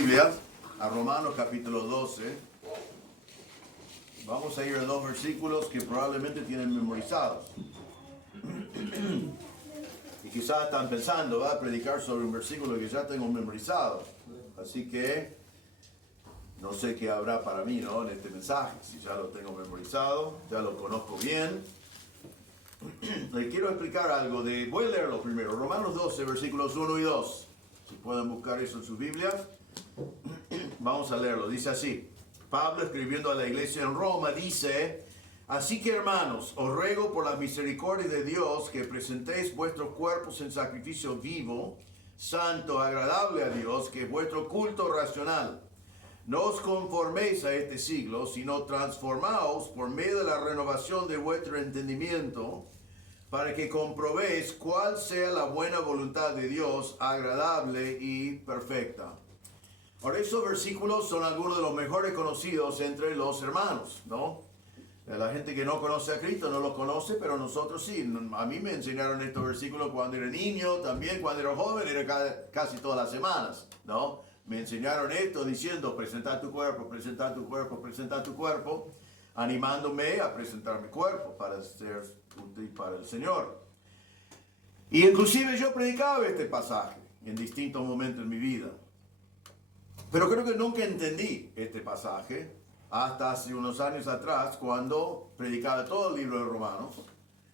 Biblia a Romanos capítulo 12. Vamos a ir a dos versículos que probablemente tienen memorizados. Y quizás están pensando, va a predicar sobre un versículo que ya tengo memorizado. Así que no sé qué habrá para mí, ¿no? En este mensaje. Si ya lo tengo memorizado, ya lo conozco bien. Le quiero explicar algo voy a leerlo primero. Romanos 12, versículos 1 y 2. Si pueden buscar eso en sus Biblias. Vamos a leerlo. Dice así. Pablo, escribiendo a la iglesia en Roma, dice: así que, hermanos, os ruego por la misericordia de Dios que presentéis vuestros cuerpos en sacrificio vivo, santo, agradable a Dios, que es vuestro culto racional. No os conforméis a este siglo, sino transformaos por medio de la renovación de vuestro entendimiento, para que comprobéis cuál sea la buena voluntad de Dios, agradable y perfecta. Ahora, esos versículos son algunos de los mejores conocidos entre los hermanos, ¿no? La gente que no conoce a Cristo no los conoce, pero nosotros sí. A mí me enseñaron estos versículos cuando era niño, también cuando era joven, era casi todas las semanas, ¿no? Me enseñaron esto diciendo: presenta tu cuerpo, presenta tu cuerpo, presenta tu cuerpo, animándome a presentar mi cuerpo para ser útil para el Señor. Y inclusive yo predicaba este pasaje en distintos momentos en mi vida. Pero creo que nunca entendí este pasaje hasta hace unos años atrás, cuando predicaba todo el libro de Romanos.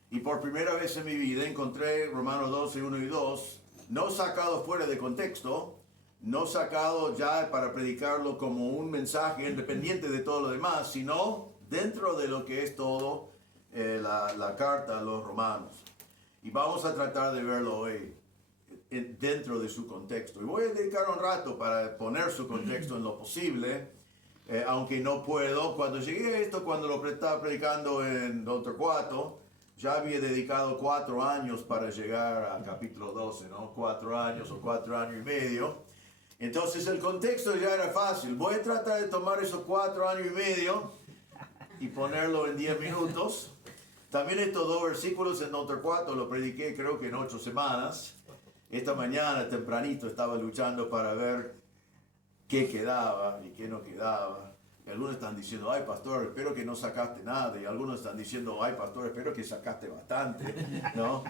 Y por primera vez en mi vida encontré Romanos 12, 1 y 2, no sacado fuera de contexto, no sacado ya para predicarlo como un mensaje independiente de todo lo demás, sino dentro de lo que es todo la carta a los romanos. Y vamos a tratar de verlo hoy dentro de su contexto. Y voy a dedicar un rato para poner su contexto en lo posible, aunque no puedo. Cuando llegué a esto, cuando lo estaba predicando en Don Torcuato, ya había dedicado 4 años para llegar al capítulo 12, ¿no? 4 años o 4 años y medio. Entonces el contexto ya era fácil. Voy a tratar de tomar esos 4 años y medio y ponerlo en 10 minutos. También estos 2 versículos en Don Torcuato lo prediqué creo que en 8 semanas. Esta mañana tempranito estaba luchando para ver qué quedaba y qué no quedaba. Y algunos están diciendo: ay, pastor, espero que no sacaste nada. Y algunos están diciendo: ay, pastor, espero que sacaste bastante, ¿no?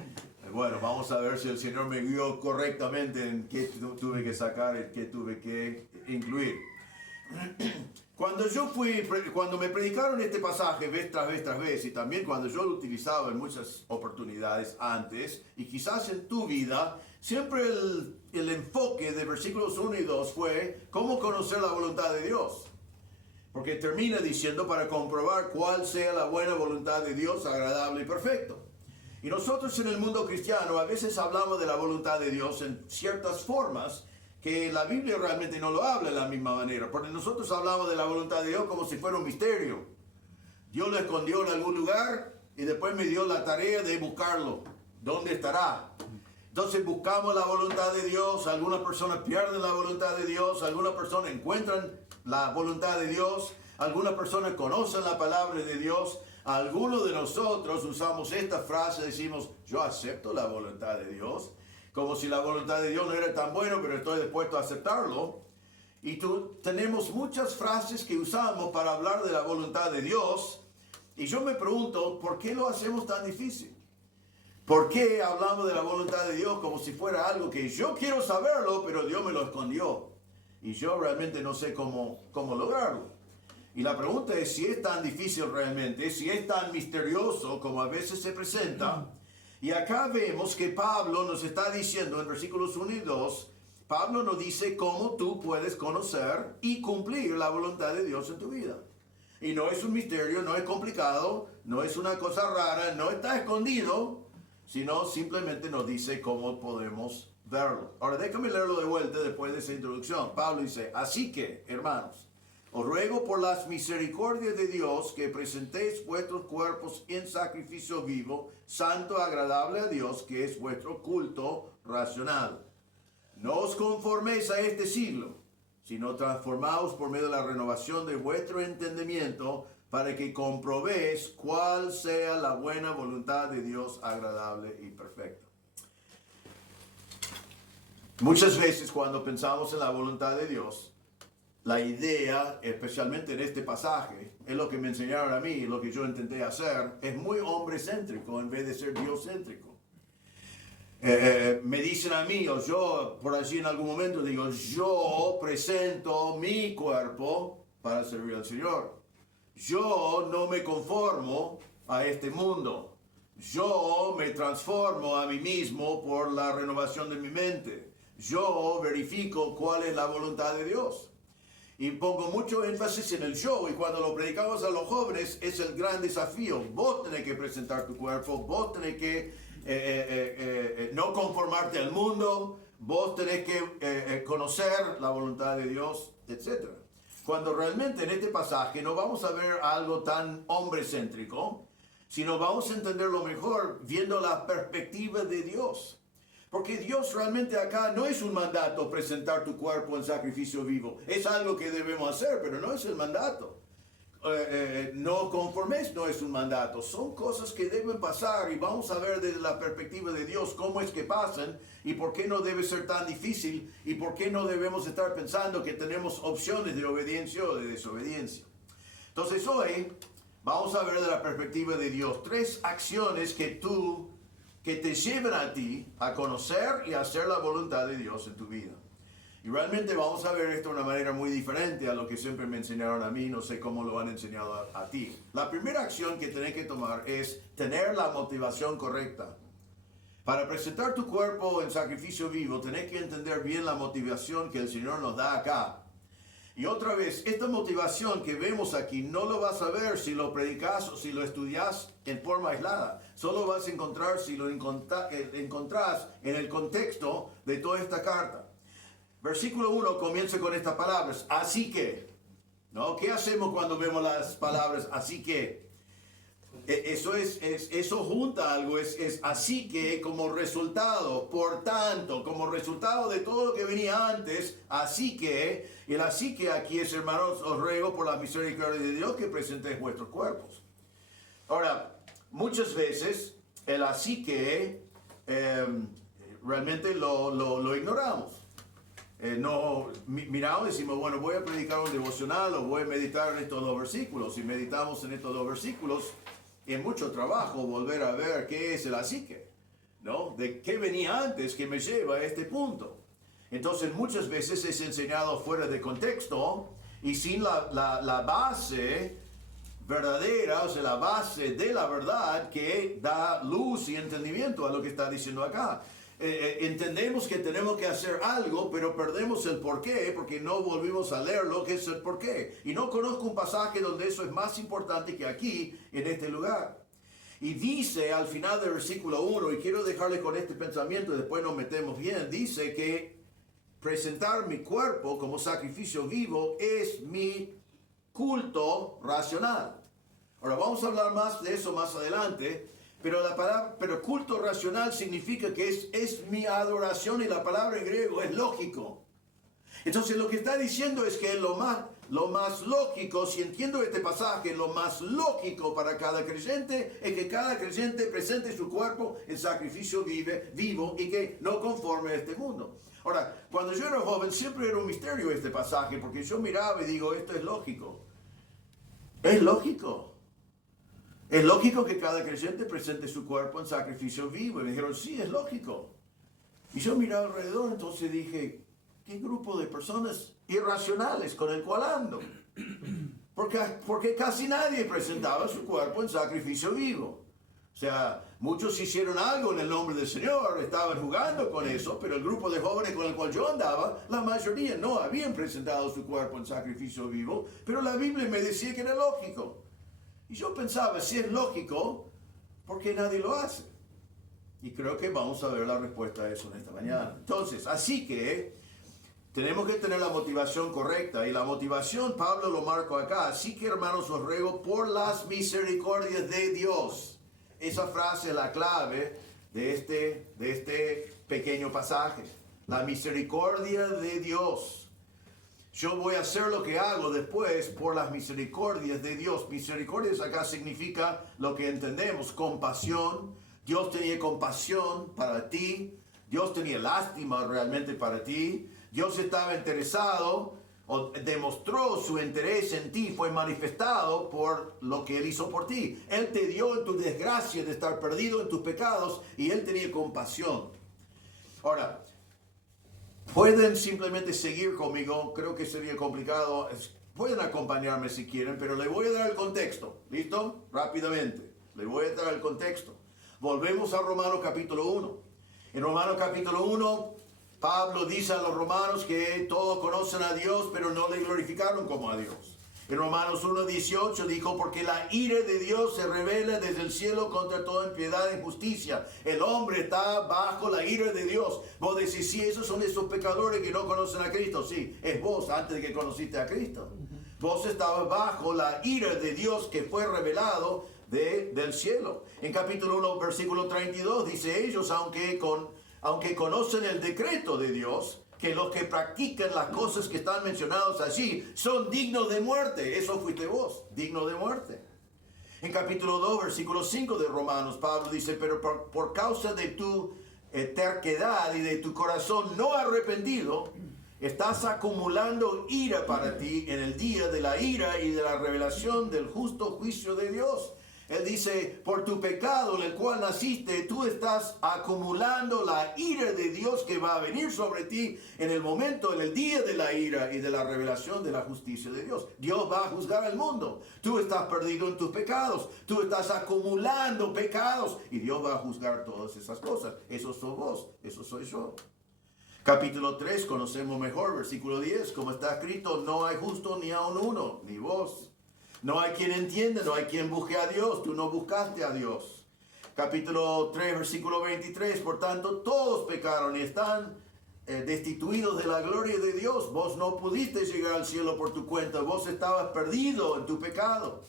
Bueno, vamos a ver si el Señor me guió correctamente en qué tuve que sacar y qué tuve que incluir. Cuando me predicaron este pasaje vez tras vez, y también cuando yo lo utilizaba en muchas oportunidades antes, y quizás en tu vida, siempre el enfoque de versículos 1 y 2 fue cómo conocer la voluntad de Dios. Porque termina diciendo: para comprobar cuál sea la buena voluntad de Dios, agradable y perfecto. Y nosotros en el mundo cristiano a veces hablamos de la voluntad de Dios en ciertas formas que la Biblia realmente no lo habla de la misma manera. Porque nosotros hablamos de la voluntad de Dios como si fuera un misterio. Dios lo escondió en algún lugar y después me dio la tarea de buscarlo. ¿Dónde estará? Entonces buscamos la voluntad de Dios. Algunas personas pierden la voluntad de Dios. Algunas personas encuentran la voluntad de Dios. Algunas personas conocen la palabra de Dios. Algunos de nosotros usamos esta frase, decimos: yo acepto la voluntad de Dios. Como si la voluntad de Dios no era tan bueno, pero estoy dispuesto a aceptarlo. Y tenemos muchas frases que usamos para hablar de la voluntad de Dios. Y yo me pregunto, ¿por qué lo hacemos tan difícil? ¿Por qué hablamos de la voluntad de Dios como si fuera algo que yo quiero saberlo, pero Dios me lo escondió? Y yo realmente no sé cómo lograrlo. Y la pregunta es si es tan difícil realmente, si es tan misterioso como a veces se presenta. Y acá vemos que Pablo nos está diciendo en versículos 1 y 2, Pablo nos dice cómo tú puedes conocer y cumplir la voluntad de Dios en tu vida. Y no es un misterio, no es complicado, no es una cosa rara, no está escondido, sino simplemente nos dice cómo podemos verlo. Ahora déjame leerlo de vuelta después de esa introducción. Pablo dice: así que, hermanos, os ruego por las misericordias de Dios que presentéis vuestros cuerpos en sacrificio vivo, santo, agradable a Dios, que es vuestro culto racional. No os conforméis a este siglo, sino transformaos por medio de la renovación de vuestro entendimiento, para que comprobéis cuál sea la buena voluntad de Dios, agradable y perfecta. Muchas veces cuando pensamos en la voluntad de Dios, la idea, especialmente en este pasaje, es lo que me enseñaron a mí, lo que yo intenté hacer, es muy hombre-céntrico en vez de ser Dios-céntrico. Me dicen a mí, o yo por allí en algún momento digo, yo presento mi cuerpo para servir al Señor. Yo no me conformo a este mundo. Yo me transformo a mí mismo por la renovación de mi mente. Yo verifico cuál es la voluntad de Dios. Y pongo mucho énfasis en el yo, y cuando lo predicamos a los jóvenes es el gran desafío. Vos tenés que presentar tu cuerpo, vos tenés que no conformarte al mundo, vos tenés que conocer la voluntad de Dios, etc. Cuando realmente en este pasaje no vamos a ver algo tan hombre-céntrico, sino vamos a entenderlo mejor viendo la perspectiva de Dios. Porque Dios realmente acá no es un mandato presentar tu cuerpo en sacrificio vivo. Es algo que debemos hacer, pero no es el mandato. No conformes no es un mandato. Son cosas que deben pasar y vamos a ver desde la perspectiva de Dios cómo es que pasan y por qué no debe ser tan difícil y por qué no debemos estar pensando que tenemos opciones de obediencia o de desobediencia. Entonces hoy vamos a ver de la perspectiva de Dios 3 acciones que te llevan a ti a conocer y hacer la voluntad de Dios en tu vida. Y realmente vamos a ver esto de una manera muy diferente a lo que siempre me enseñaron a mí, no sé cómo lo han enseñado a ti. La primera acción que tenés que tomar es tener la motivación correcta. Para presentar tu cuerpo en sacrificio vivo, tenés que entender bien la motivación que el Señor nos da acá. Y otra vez, esta motivación que vemos aquí no lo vas a ver si lo predicas o si lo estudias en forma aislada. Solo vas a encontrar si lo encontrás en el contexto de toda esta carta. Versículo 1 comienza con estas palabras, así que, ¿no? ¿Qué hacemos cuando vemos las palabras así que? Eso junta algo, es así que como resultado, por tanto, como resultado de todo lo que venía antes, así que, y el así que aquí es, hermanos, os ruego por la misericordia de Dios que presentéis vuestros cuerpos. Ahora, muchas veces el así que realmente lo ignoramos. Miramos y decimos, bueno, voy a predicar un devocional o voy a meditar en estos 2 versículos. Y meditamos en estos 2 versículos, y es mucho trabajo volver a ver qué es el así que, ¿no? De qué venía antes que me lleva a este punto. Entonces muchas veces es enseñado fuera de contexto y sin la base verdadera, o sea, la base de la verdad que da luz y entendimiento a lo que está diciendo acá. Entendemos que tenemos que hacer algo, pero perdemos el porqué porque no volvimos a leer lo que es el porqué. Y no conozco un pasaje donde eso es más importante que aquí, en este lugar. Y dice al final del versículo 1, y quiero dejarle con este pensamiento, después nos metemos bien, dice que presentar mi cuerpo como sacrificio vivo es mi culto racional. Ahora vamos a hablar más de eso más adelante. Pero culto racional significa que es mi adoración y la palabra en griego es lógico. Entonces lo que está diciendo es que lo más lógico, si entiendo este pasaje, lo más lógico para cada creyente es que cada creyente presente su cuerpo en sacrificio vivo y que no conforme a este mundo. Ahora, cuando yo era joven siempre era un misterio este pasaje porque yo miraba y digo, esto es lógico. Es lógico. Es lógico que cada creyente presente su cuerpo en sacrificio vivo. Y me dijeron, sí, es lógico. Y yo miraba alrededor, entonces dije, ¿qué grupo de personas irracionales con el cual ando? Porque casi nadie presentaba su cuerpo en sacrificio vivo. O sea, muchos hicieron algo en el nombre del Señor, estaban jugando con eso, pero el grupo de jóvenes con el cual yo andaba, la mayoría no habían presentado su cuerpo en sacrificio vivo, pero la Biblia me decía que era lógico. Y yo pensaba, si es lógico, ¿por qué nadie lo hace? Y creo que vamos a ver la respuesta a eso en esta mañana. Entonces, así que tenemos que tener la motivación correcta. Y la motivación, Pablo lo marcó acá. Así que, hermanos, os ruego por las misericordias de Dios. Esa frase es la clave de este pequeño pasaje. La misericordia de Dios. Yo voy a hacer lo que hago después por las misericordias de Dios. Misericordias acá significa lo que entendemos, compasión. Dios tenía compasión para ti. Dios tenía lástima realmente para ti. Dios estaba interesado o demostró su interés en ti, fue manifestado por lo que Él hizo por ti. Él te dio en tu desgracia de estar perdido en tus pecados y Él tenía compasión. Ahora, pueden simplemente seguir conmigo, creo que sería complicado. Pueden acompañarme si quieren, pero le voy a dar el contexto. ¿Listo? Rápidamente. Le voy a dar el contexto. Volvemos a Romanos capítulo 1. En Romanos capítulo 1, Pablo dice a los romanos que todos conocen a Dios, pero no le glorificaron como a Dios. En Romanos 1:18 dijo, porque la ira de Dios se revela desde el cielo contra toda impiedad e injusticia. El hombre está bajo la ira de Dios. Vos decís, sí, esos son esos pecadores que no conocen a Cristo. Sí, es vos antes de que conociste a Cristo. Vos estabas bajo la ira de Dios que fue revelado del cielo. En capítulo 1, versículo 32 dice, ellos, aunque conocen el decreto de Dios, que los que practican las cosas que están mencionadas allí son dignos de muerte. Eso fuiste vos, digno de muerte. En capítulo 2, versículo 5 de Romanos, Pablo dice, pero por causa de tu terquedad y de tu corazón no arrepentido, estás acumulando ira para ti en el día de la ira y de la revelación del justo juicio de Dios. Él dice, por tu pecado en el cual naciste, tú estás acumulando la ira de Dios que va a venir sobre ti en el momento, en el día de la ira y de la revelación de la justicia de Dios. Dios va a juzgar al mundo. Tú estás perdido en tus pecados. Tú estás acumulando pecados y Dios va a juzgar todas esas cosas. Eso sos vos, eso soy yo. Capítulo 3, conocemos mejor, versículo 10, como está escrito, no hay justo ni aun uno, ni vos. No hay quien entienda, no hay quien busque a Dios. Tú no buscaste a Dios. Capítulo 3, versículo 23. Por tanto, todos pecaron y están destituidos de la gloria de Dios. Vos no pudiste llegar al cielo por tu cuenta. Vos estabas perdido en tu pecado.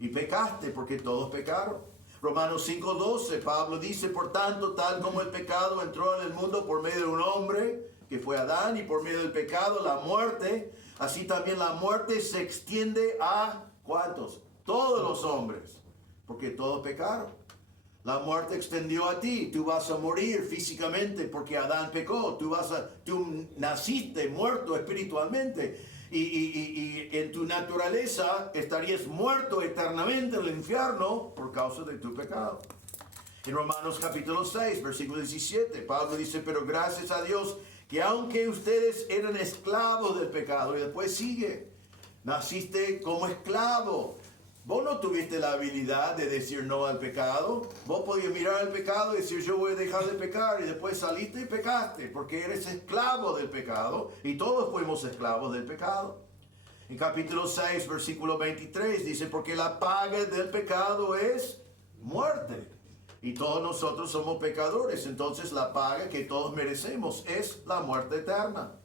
Y pecaste porque todos pecaron. Romanos 5:12, Pablo dice, por tanto, tal como el pecado entró en el mundo por medio de un hombre, que fue Adán, y por medio del pecado la muerte, así también la muerte se extiende a... ¿cuántos? Todos los hombres, porque todos pecaron. La muerte extendió a ti. Tú vas a morir físicamente porque Adán pecó. Tú naciste muerto espiritualmente. Y en tu naturaleza estarías muerto eternamente en el infierno por causa de tu pecado. En Romanos capítulo 6, versículo 17, Pablo dice, pero gracias a Dios que aunque ustedes eran esclavos del pecado, y después sigue, naciste como esclavo. Vos no tuviste la habilidad de decir no al pecado. Vos podías mirar al pecado y decir yo voy a dejar de pecar, y después saliste y pecaste porque eres esclavo del pecado, y todos fuimos esclavos del pecado. En capítulo 6, versículo 23 dice, porque la paga del pecado es muerte. Y todos nosotros somos pecadores, entonces la paga que todos merecemos es la muerte eterna.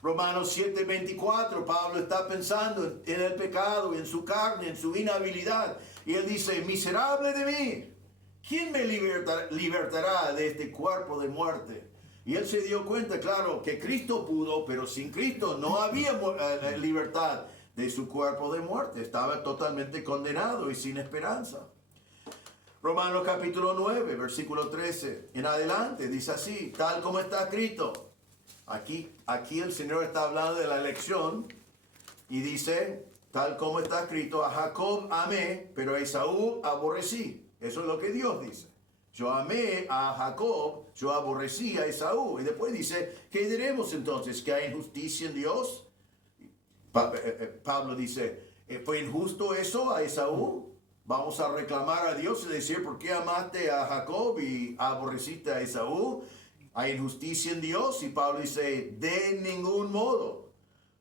Romanos 7:24, Pablo está pensando en el pecado, en su carne, en su inhabilidad. Y él dice, miserable de mí, ¿quién me libertará de este cuerpo de muerte? Y él se dio cuenta, claro, que Cristo pudo, pero sin Cristo no había libertad de su cuerpo de muerte. Estaba totalmente condenado y sin esperanza. Romanos capítulo 9, versículo 13 en adelante, dice así, tal como está escrito. Aquí el Señor está hablando de la elección y dice, tal como está escrito, a Jacob amé, pero a Esaú aborrecí. Eso es lo que Dios dice. Yo amé a Jacob, yo aborrecí a Esaú. Y después dice, ¿qué diremos entonces? ¿Que hay injusticia en Dios? Pablo dice, ¿fue injusto eso a Esaú? Vamos a reclamar a Dios y decir, ¿por qué amaste a Jacob y aborreciste a Esaú? ¿Hay injusticia en Dios? Y Pablo dice, de ningún modo.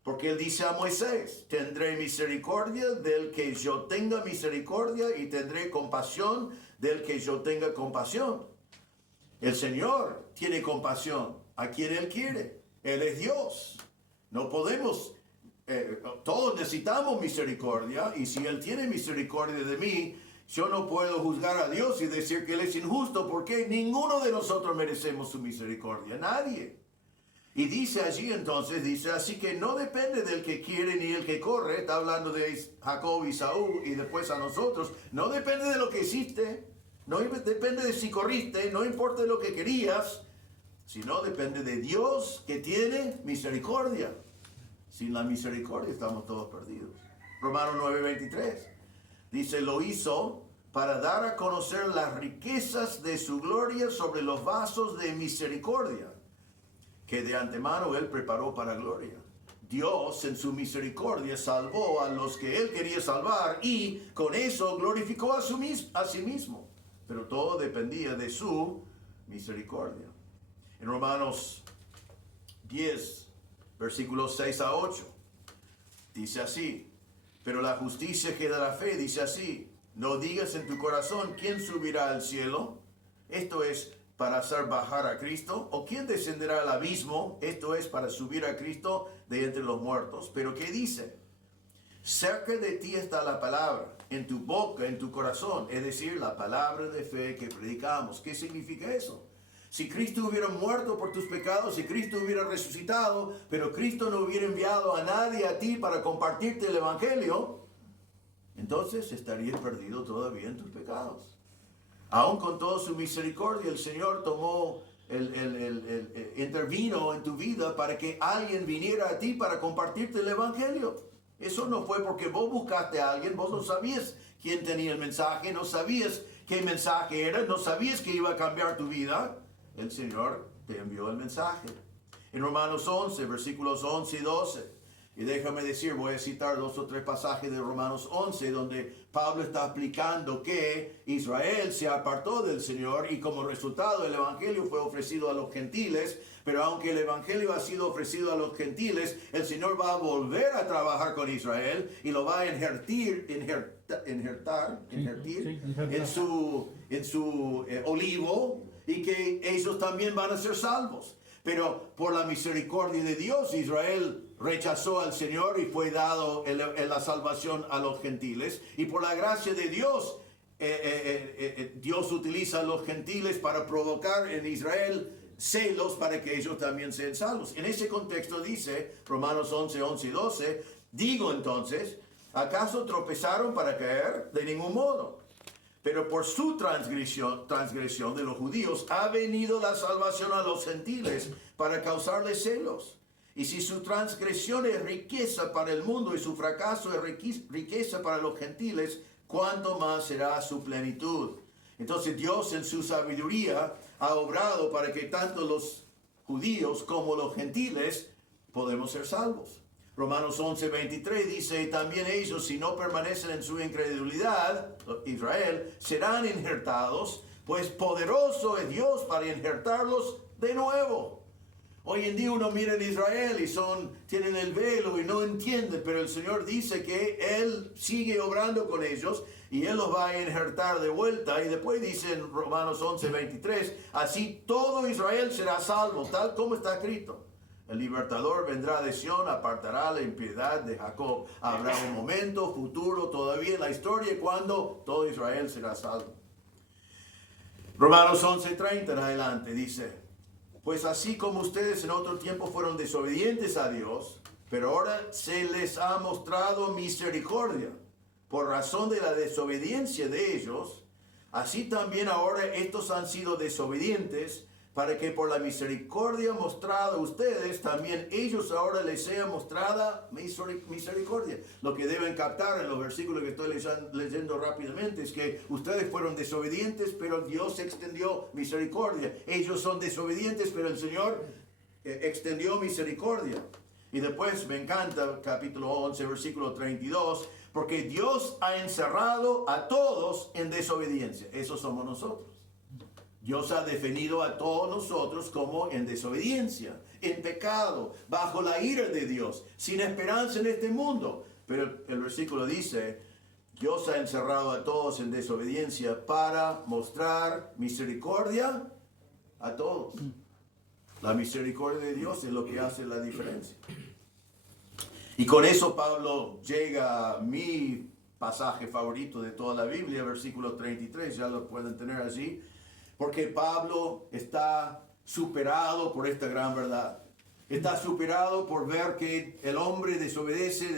Porque él dice a Moisés, tendré misericordia del que yo tenga misericordia y tendré compasión del que yo tenga compasión. El Señor tiene compasión a quien Él quiere. Él es Dios. No podemos, todos necesitamos misericordia, y si Él tiene misericordia de mí, yo no puedo juzgar a Dios y decir que Él es injusto, porque ninguno de nosotros merecemos su misericordia, nadie. Y dice allí entonces, dice, así que no depende del que quiere ni el que corre, está hablando de Jacob y Saúl y después a nosotros, no depende de lo que hiciste, no depende de si corriste, no importa de lo que querías, sino depende de Dios que tiene misericordia. Sin la misericordia estamos todos perdidos. Romanos 9:23 dice, lo hizo para dar a conocer las riquezas de su gloria sobre los vasos de misericordia, que de antemano Él preparó para gloria. Dios en su misericordia salvó a los que Él quería salvar y con eso glorificó a sí mismo. Pero todo dependía de su misericordia. En Romanos 10, versículos 6 a 8, dice así, pero la justicia que da la fe dice así, no digas en tu corazón, ¿quién subirá al cielo? Esto es para hacer bajar a Cristo, o quién descenderá al abismo, esto es para subir a Cristo de entre los muertos. Pero ¿qué dice? Cerca de ti está la palabra, en tu boca, en tu corazón, es decir, la palabra de fe que predicamos. ¿Qué significa eso? Si Cristo hubiera muerto por tus pecados, si Cristo hubiera resucitado, pero Cristo no hubiera enviado a nadie a ti para compartirte el Evangelio, entonces estarías perdido todavía en tus pecados. Aún con toda su misericordia, el Señor intervino en tu vida para que alguien viniera a ti para compartirte el Evangelio. Eso no fue porque vos buscaste a alguien, vos no sabías quién tenía el mensaje, no sabías qué mensaje era, no sabías que iba a cambiar tu vida. El Señor te envió el mensaje. En Romanos 11, versículos 11 y 12. Y déjame decir, voy a citar 2 o 3 pasajes de Romanos 11, donde Pablo está explicando que Israel se apartó del Señor y como resultado el Evangelio fue ofrecido a los gentiles, pero aunque el Evangelio ha sido ofrecido a los gentiles, el Señor va a volver a trabajar con Israel y lo va a injertar en su olivo, y que ellos también van a ser salvos. Pero por la misericordia de Dios, Israel rechazó al Señor y fue dado la salvación a los gentiles. Y por la gracia de Dios, Dios utiliza a los gentiles para provocar en Israel celos para que ellos también sean salvos. En ese contexto dice Romanos 11, 11 y 12, digo entonces, ¿acaso tropezaron para caer? De ningún modo. Pero por su transgresión de los judíos ha venido la salvación a los gentiles para causarles celos. Y si su transgresión es riqueza para el mundo y su fracaso es riqueza para los gentiles, ¿cuánto más será su plenitud? Entonces Dios en su sabiduría ha obrado para que tanto los judíos como los gentiles podemos ser salvos. Romanos 11, 23 dice, también ellos, si no permanecen en su incredulidad, Israel, serán injertados, pues poderoso es Dios para injertarlos de nuevo. Hoy en día uno mira en Israel y tienen el velo y no entienden, pero el Señor dice que Él sigue obrando con ellos y Él los va a injertar de vuelta. Y después dice en Romanos 11, 23, así todo Israel será salvo, tal como está escrito. El libertador vendrá de Sión, apartará la impiedad de Jacob. Habrá un momento futuro todavía en la historia cuando todo Israel será salvo. Romanos 11:30 en adelante dice, pues así como ustedes en otro tiempo fueron desobedientes a Dios, pero ahora se les ha mostrado misericordia por razón de la desobediencia de ellos, así también ahora estos han sido desobedientes, para que por la misericordia mostrada a ustedes, también ellos ahora les sea mostrada misericordia. Lo que deben captar en los versículos que estoy leyendo rápidamente es que ustedes fueron desobedientes, pero Dios extendió misericordia. Ellos son desobedientes, pero el Señor extendió misericordia. Y después me encanta capítulo 11, versículo 32, porque Dios ha encerrado a todos en desobediencia. Esos somos nosotros. Dios ha definido a todos nosotros como en desobediencia, en pecado, bajo la ira de Dios, sin esperanza en este mundo. Pero el versículo dice, Dios ha encerrado a todos en desobediencia para mostrar misericordia a todos. La misericordia de Dios es lo que hace la diferencia. Y con eso Pablo llega a mi pasaje favorito de toda la Biblia, versículo 33, ya lo pueden tener allí. Porque Pablo está superado por esta gran verdad. Está superado por ver que el hombre desobedece,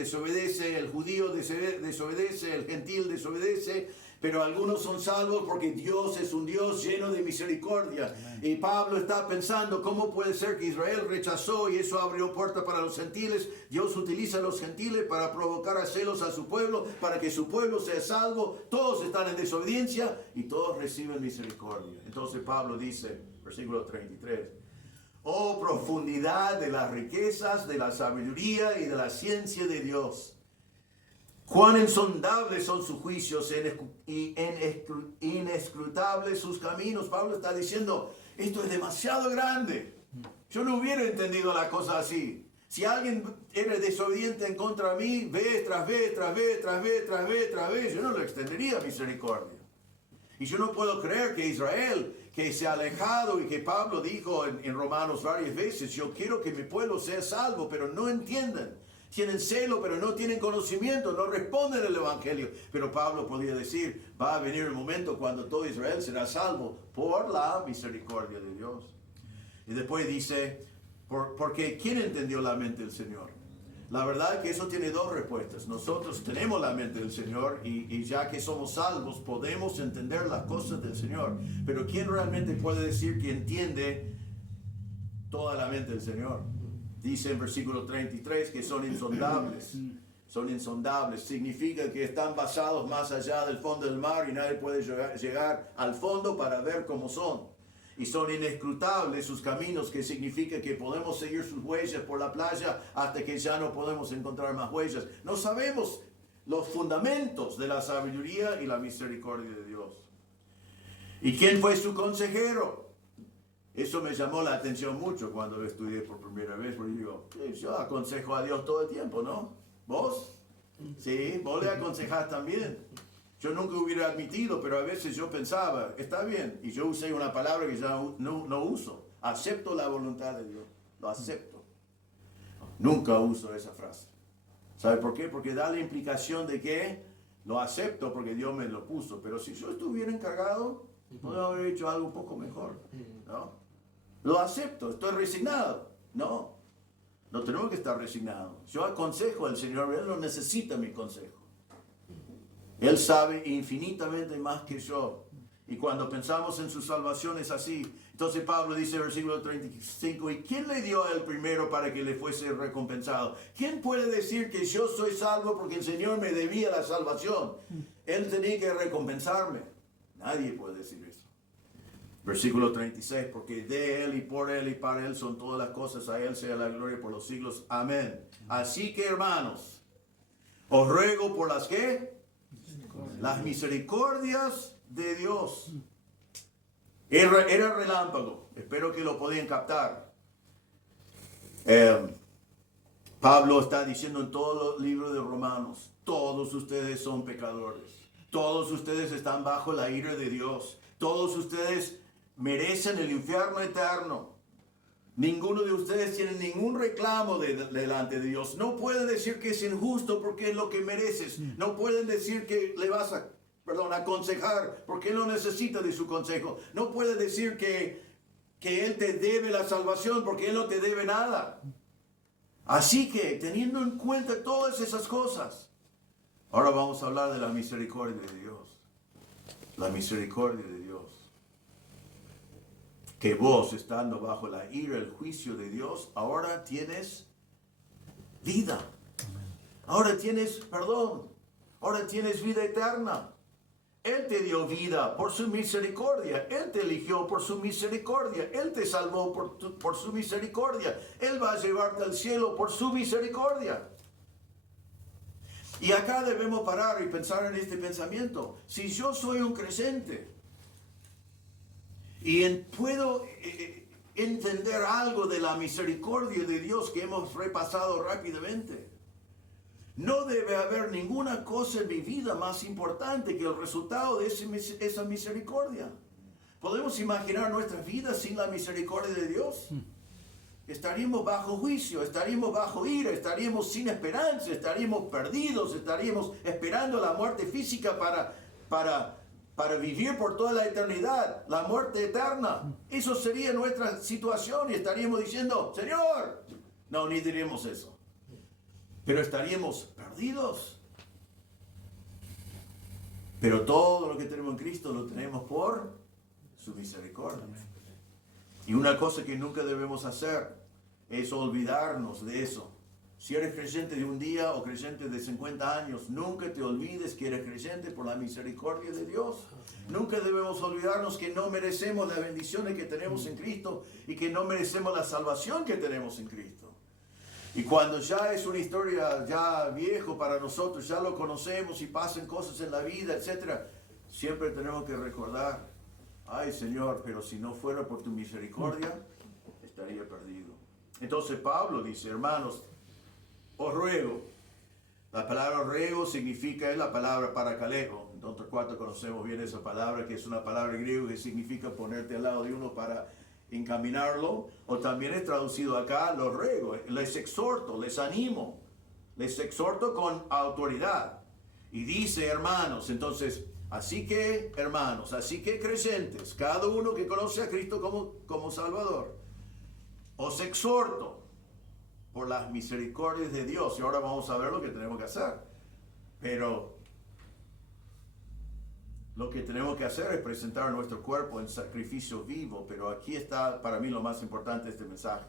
el judío desobedece, el gentil desobedece, pero algunos son salvos porque Dios es un Dios lleno de misericordia. Y Pablo está pensando cómo puede ser que Israel rechazó y eso abrió puerta para los gentiles. Dios utiliza a los gentiles para provocar a celos a su pueblo, para que su pueblo sea salvo. Todos están en desobediencia y todos reciben misericordia. Entonces Pablo dice, versículo 33, oh profundidad de las riquezas, de la sabiduría y de la ciencia de Dios. Cuán insondables son sus juicios y inescrutables sus caminos. Pablo está diciendo, esto es demasiado grande. Yo no hubiera entendido la cosa así. Si alguien era desobediente en contra de mí, vez tras vez, yo no le extendería misericordia. Y yo no puedo creer que Israel, que se ha alejado y que Pablo dijo en Romanos varias veces, yo quiero que mi pueblo sea salvo, pero no entienden. Tienen celo, pero no tienen conocimiento, no responden al Evangelio. Pero Pablo podía decir, va a venir el momento cuando todo Israel será salvo por la misericordia de Dios. Y después dice, porque ¿quién entendió la mente del Señor? La verdad es que eso tiene dos respuestas. Nosotros tenemos la mente del Señor y ya que somos salvos podemos entender las cosas del Señor. Pero ¿quién realmente puede decir que entiende toda la mente del Señor? Dice en versículo 33 que son insondables. Son insondables. Significa que están basados más allá del fondo del mar y nadie puede llegar al fondo para ver cómo son. Y son inescrutables sus caminos, que significa que podemos seguir sus huellas por la playa hasta que ya no podemos encontrar más huellas. No sabemos los fundamentos de la sabiduría y la misericordia de Dios. ¿Y quién fue su consejero? Eso me llamó la atención mucho cuando lo estudié por primera vez, porque digo, yo aconsejo a Dios todo el tiempo, ¿no? ¿Vos? Sí, vos le aconsejás también. Yo nunca hubiera admitido, pero a veces yo pensaba, está bien, y yo usé una palabra que ya no uso, acepto la voluntad de Dios, lo acepto. Nunca uso esa frase. ¿Sabe por qué? Porque da la implicación de que lo acepto porque Dios me lo puso, pero si yo estuviera encargado, podría haber hecho algo un poco mejor, ¿no? Lo acepto, estoy resignado. No tenemos que estar resignados. Yo aconsejo al Señor, Él no necesita mi consejo. Él sabe infinitamente más que yo. Y cuando pensamos en su salvación es así. Entonces Pablo dice en el versículo 35, ¿y quién le dio a él primero para que le fuese recompensado? ¿Quién puede decir que yo soy salvo porque el Señor me debía la salvación? Él tenía que recompensarme. Nadie puede decir eso. Versículo 36, porque de Él y por Él y para Él son todas las cosas, a Él sea la gloria por los siglos. Amén. Así que hermanos, os ruego por las ¿qué? Las misericordias de Dios. Era relámpago, espero que lo podían captar. Pablo está diciendo en todo el libro de Romanos, todos ustedes son pecadores, todos ustedes están bajo la ira de Dios, todos ustedes merecen el infierno eterno. Ninguno de ustedes tiene ningún reclamo delante de Dios. No pueden decir que es injusto porque es lo que mereces. No pueden decir que le vas a aconsejar porque Él no necesita de su consejo. No pueden decir que Él te debe la salvación porque Él no te debe nada. Así que, teniendo en cuenta todas esas cosas, ahora vamos a hablar de la misericordia de Dios. La misericordia de Dios. Que vos, estando bajo la ira, el juicio de Dios, ahora tienes vida. Ahora tienes perdón. Ahora tienes vida eterna. Él te dio vida por su misericordia. Él te eligió por su misericordia. Él te salvó por su misericordia. Él va a llevarte al cielo por su misericordia. Y acá debemos parar y pensar en este pensamiento. Si yo soy un creyente y puedo entender algo de la misericordia de Dios que hemos repasado rápidamente, no debe haber ninguna cosa en mi vida más importante que el resultado de esa misericordia. ¿Podemos imaginar nuestras vidas sin la misericordia de Dios? Estaríamos bajo juicio, estaríamos bajo ira, estaríamos sin esperanza, estaríamos perdidos, estaríamos esperando la muerte física para vivir por toda la eternidad, la muerte eterna. Eso sería nuestra situación y estaríamos diciendo, Señor, No, ni diríamos eso. Pero estaríamos perdidos. Pero todo lo que tenemos en Cristo lo tenemos por su misericordia. Y una cosa que nunca debemos hacer es olvidarnos de eso. Si eres creyente de un día o creyente de 50 años, nunca te olvides que eres creyente por la misericordia de Dios. Nunca debemos olvidarnos que no merecemos las bendiciones que tenemos en Cristo y que no merecemos la salvación que tenemos en Cristo. Y cuando ya es una historia ya viejo para nosotros, ya lo conocemos y pasan cosas en la vida, etc., siempre tenemos que recordar, ay Señor, pero si no fuera por tu misericordia, estaría perdido. Entonces Pablo dice, hermanos, os ruego. La palabra ruego significa, es la palabra parakaleo. Nosotros cuatro conocemos bien esa palabra, que es una palabra griega que significa ponerte al lado de uno para encaminarlo, o también es traducido acá, los ruego, les exhorto, les animo, les exhorto con autoridad. Y dice, hermanos, entonces, así que, hermanos, así que creyentes, cada uno que conoce a Cristo como Salvador, os exhorto por las misericordias de Dios. Y ahora vamos a ver lo que tenemos que hacer. Pero lo que tenemos que hacer es presentar nuestro cuerpo en sacrificio vivo. Pero aquí está para mí lo más importante de este mensaje.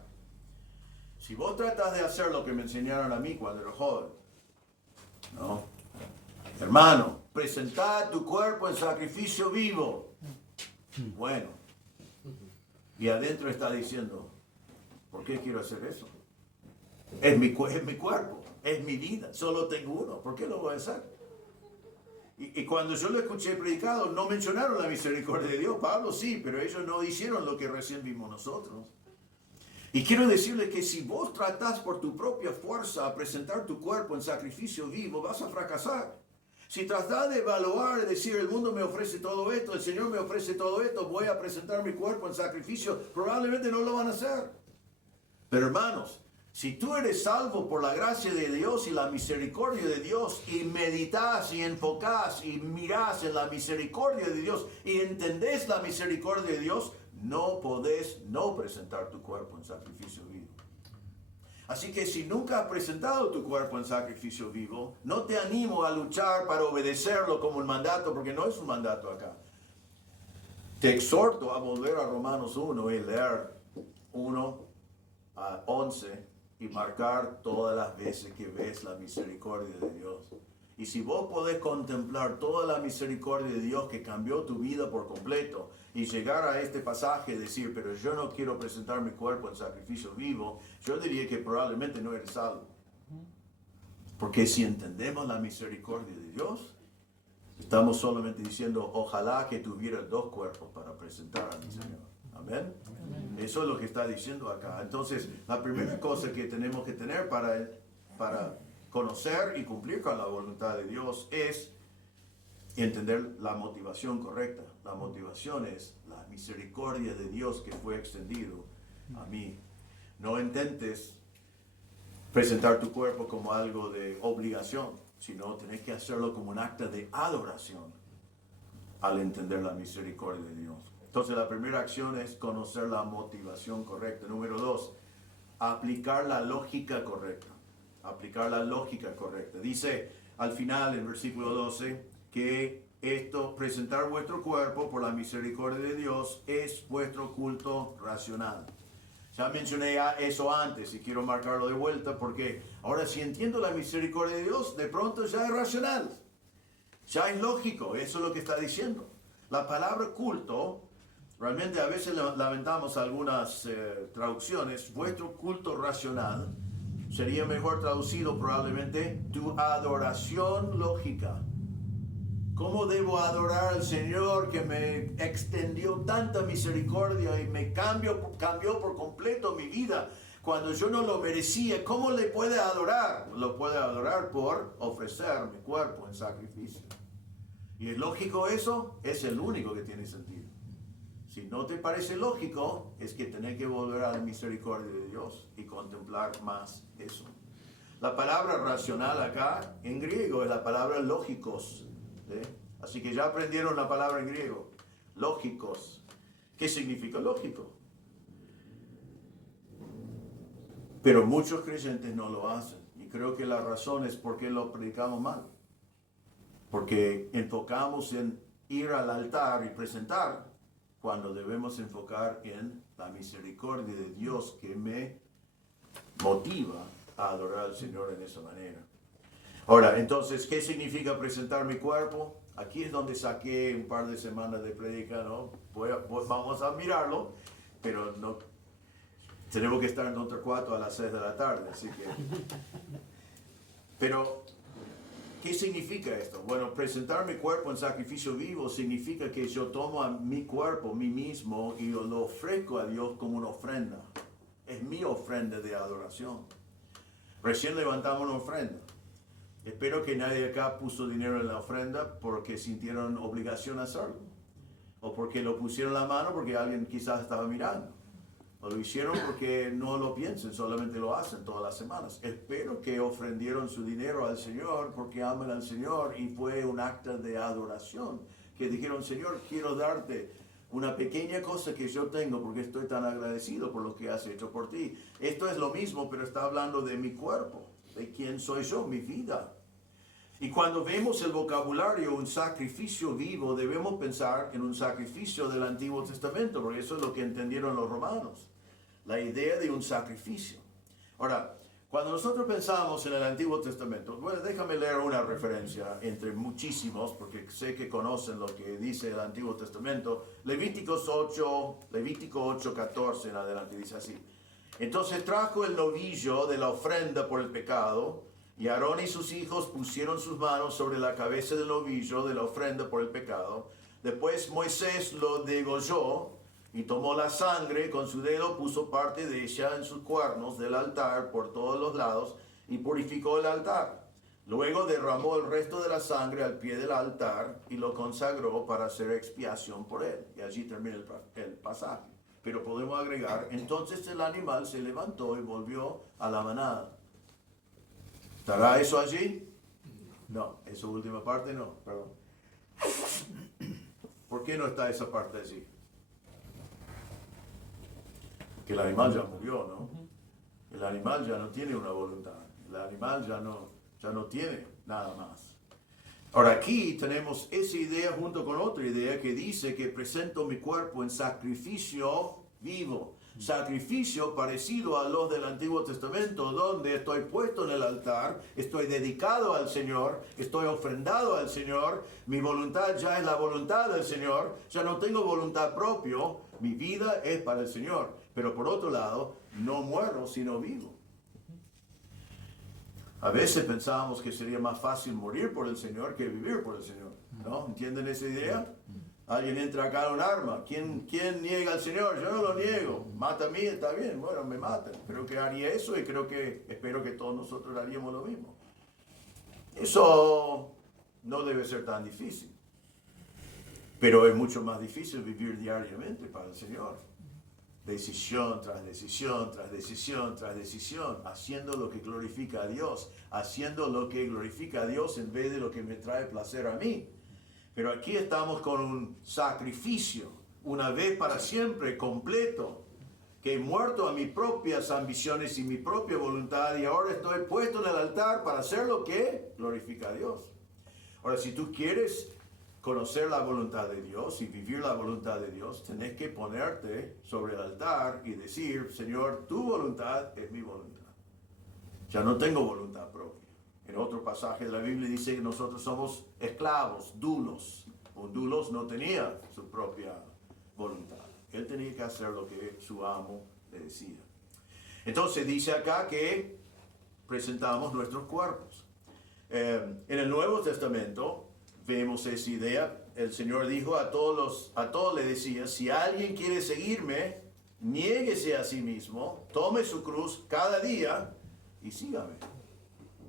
Si vos tratas de hacer lo que me enseñaron a mí cuando era joven, ¿no? Hermano, presentad tu cuerpo en sacrificio vivo. Bueno. Y adentro está diciendo, ¿por qué quiero hacer eso? Es mi cuerpo, es mi vida, solo tengo uno, ¿por qué lo voy a hacer? Y cuando yo lo escuché predicado, no mencionaron la misericordia de Dios. Pablo sí, pero ellos no hicieron lo que recién vimos nosotros. Y quiero decirles que si vos tratás por tu propia fuerza a presentar tu cuerpo en sacrificio vivo, vas a fracasar. Si tratás de evaluar y decir, el mundo me ofrece todo esto, el Señor me ofrece todo esto, voy a presentar mi cuerpo en sacrificio, probablemente no lo van a hacer. Pero hermanos, si tú eres salvo por la gracia de Dios y la misericordia de Dios, y meditas y enfocás y mirás en la misericordia de Dios y entendés la misericordia de Dios, no podés no presentar tu cuerpo en sacrificio vivo. Así que si nunca has presentado tu cuerpo en sacrificio vivo, no te animo a luchar para obedecerlo como un mandato, porque no es un mandato acá. Te exhorto a volver a Romanos 1 y leer 1 a 11 y marcar todas las veces que ves la misericordia de Dios. Y si vos podés contemplar toda la misericordia de Dios que cambió tu vida por completo y llegar a este pasaje y decir, pero yo no quiero presentar mi cuerpo en sacrificio vivo, yo diría que probablemente no eres salvo. Porque si entendemos la misericordia de Dios, estamos solamente diciendo, ojalá que tuviera dos cuerpos para presentar a mi Señor. Amén. Eso es lo que está diciendo acá. Entonces, la primera cosa que tenemos que tener para conocer y cumplir con la voluntad de Dios es entender la motivación correcta. La motivación es la misericordia de Dios que fue extendido a mí. No intentes presentar tu cuerpo como algo de obligación, sino tenés que hacerlo como un acto de adoración al entender la misericordia de Dios. Entonces la primera acción es conocer la motivación correcta. Número 2, aplicar la lógica correcta. Aplicar la lógica correcta. Dice al final, en versículo 12, que presentar vuestro cuerpo por la misericordia de Dios es vuestro culto racional. Ya mencioné eso antes y quiero marcarlo de vuelta porque ahora si entiendo la misericordia de Dios, de pronto ya es racional. Ya es lógico, eso es lo que está diciendo. La palabra culto, realmente a veces lamentamos algunas traducciones, vuestro culto racional, sería mejor traducido probablemente tu adoración lógica. ¿Cómo debo adorar al Señor que me extendió tanta misericordia y me cambió por completo mi vida cuando yo no lo merecía? ¿Cómo le puede adorar? Lo puede adorar por ofrecer mi cuerpo en sacrificio. ¿Y es lógico eso? Es el único que tiene sentido. Si no te parece lógico, es que tenés que volver a la misericordia de Dios y contemplar más eso. La palabra racional acá en griego es la palabra lógicos. ¿Sí? Así que ya aprendieron la palabra en griego, lógicos. ¿Qué significa lógico? Pero muchos creyentes no lo hacen. Y creo que la razón es porque lo predicamos mal. Porque enfocamos en ir al altar y presentar, cuando debemos enfocar en la misericordia de Dios que me motiva a adorar al Señor en esa manera. Ahora, entonces, ¿qué significa presentar mi cuerpo? Aquí es donde saqué un par de semanas de predica, ¿no? Vamos a mirarlo, pero no tenemos que estar en Don Torcuato a las 6 de la tarde, así que... Pero, ¿qué significa esto? Bueno, presentar mi cuerpo en sacrificio vivo significa que yo tomo a mi cuerpo, mí mismo, y lo ofrezco a Dios como una ofrenda. Es mi ofrenda de adoración. Recién levantamos una ofrenda. Espero que nadie acá puso dinero en la ofrenda porque sintieron obligación a hacerlo. O porque lo pusieron en la mano porque alguien quizás estaba mirando. O lo hicieron porque no lo piensen, solamente lo hacen todas las semanas. Espero que ofrendieron su dinero al Señor porque aman al Señor y fue un acto de adoración. Que dijeron, Señor, quiero darte una pequeña cosa que yo tengo porque estoy tan agradecido por lo que has hecho por ti. Esto es lo mismo, pero está hablando de mi cuerpo, de quién soy yo, mi vida. Y cuando vemos el vocabulario, un sacrificio vivo, debemos pensar en un sacrificio del Antiguo Testamento, porque eso es lo que entendieron los romanos, la idea de un sacrificio. Ahora, cuando nosotros pensamos en el Antiguo Testamento, bueno, déjame leer una referencia entre muchísimos, porque sé que conocen lo que dice el Antiguo Testamento. Levítico 8:14 en adelante, dice así. Entonces trajo el novillo de la ofrenda por el pecado, y Aarón y sus hijos pusieron sus manos sobre la cabeza del novillo de la ofrenda por el pecado. Después Moisés lo degolló y tomó la sangre, con su dedo puso parte de ella en sus cuernos del altar por todos los lados y purificó el altar. Luego derramó el resto de la sangre al pie del altar y lo consagró para hacer expiación por él. Y allí termina el pasaje. Pero podemos agregar, entonces el animal se levantó y volvió a la manada. ¿Estará eso allí? No, esa última parte no, perdón. ¿Por qué no está esa parte allí? Que el animal ya murió, ¿no? El animal ya no tiene una voluntad. El animal ya no tiene nada más. Ahora aquí tenemos esa idea junto con otra idea que dice que presento mi cuerpo en sacrificio vivo. Sacrificio parecido a los del Antiguo Testamento, donde estoy puesto en el altar, estoy dedicado al Señor, estoy ofrendado al Señor, mi voluntad ya es la voluntad del Señor, ya no tengo voluntad propia, mi vida es para el Señor. Pero por otro lado, no muero sino vivo. A veces pensábamos que sería más fácil morir por el Señor que vivir por el Señor, ¿no? ¿Entienden esa idea? Alguien entra acá a un arma. ¿Quién niega al Señor? Yo no lo niego. Mata a mí, está bien. Bueno, me matan. Creo que haría eso y espero que todos nosotros haríamos lo mismo. Eso no debe ser tan difícil. Pero es mucho más difícil vivir diariamente para el Señor. Decisión tras decisión, tras decisión, tras decisión. Haciendo lo que glorifica a Dios. Haciendo lo que glorifica a Dios en vez de lo que me trae placer a mí. Pero aquí estamos con un sacrificio, una vez para siempre, completo, que he muerto a mis propias ambiciones y mi propia voluntad y ahora estoy puesto en el altar para hacer lo que glorifica a Dios. Ahora, si tú quieres conocer la voluntad de Dios y vivir la voluntad de Dios, tenés que ponerte sobre el altar y decir, Señor, tu voluntad es mi voluntad. Ya no tengo voluntad propia. En otro pasaje de la Biblia dice que nosotros somos esclavos, dulos. Un dulos no tenía su propia voluntad. Él tenía que hacer lo que su amo le decía. Entonces dice acá que presentamos nuestros cuerpos. En el Nuevo Testamento vemos esa idea. El Señor dijo a todos le decía, si alguien quiere seguirme, niéguese a sí mismo, tome su cruz cada día y sígame.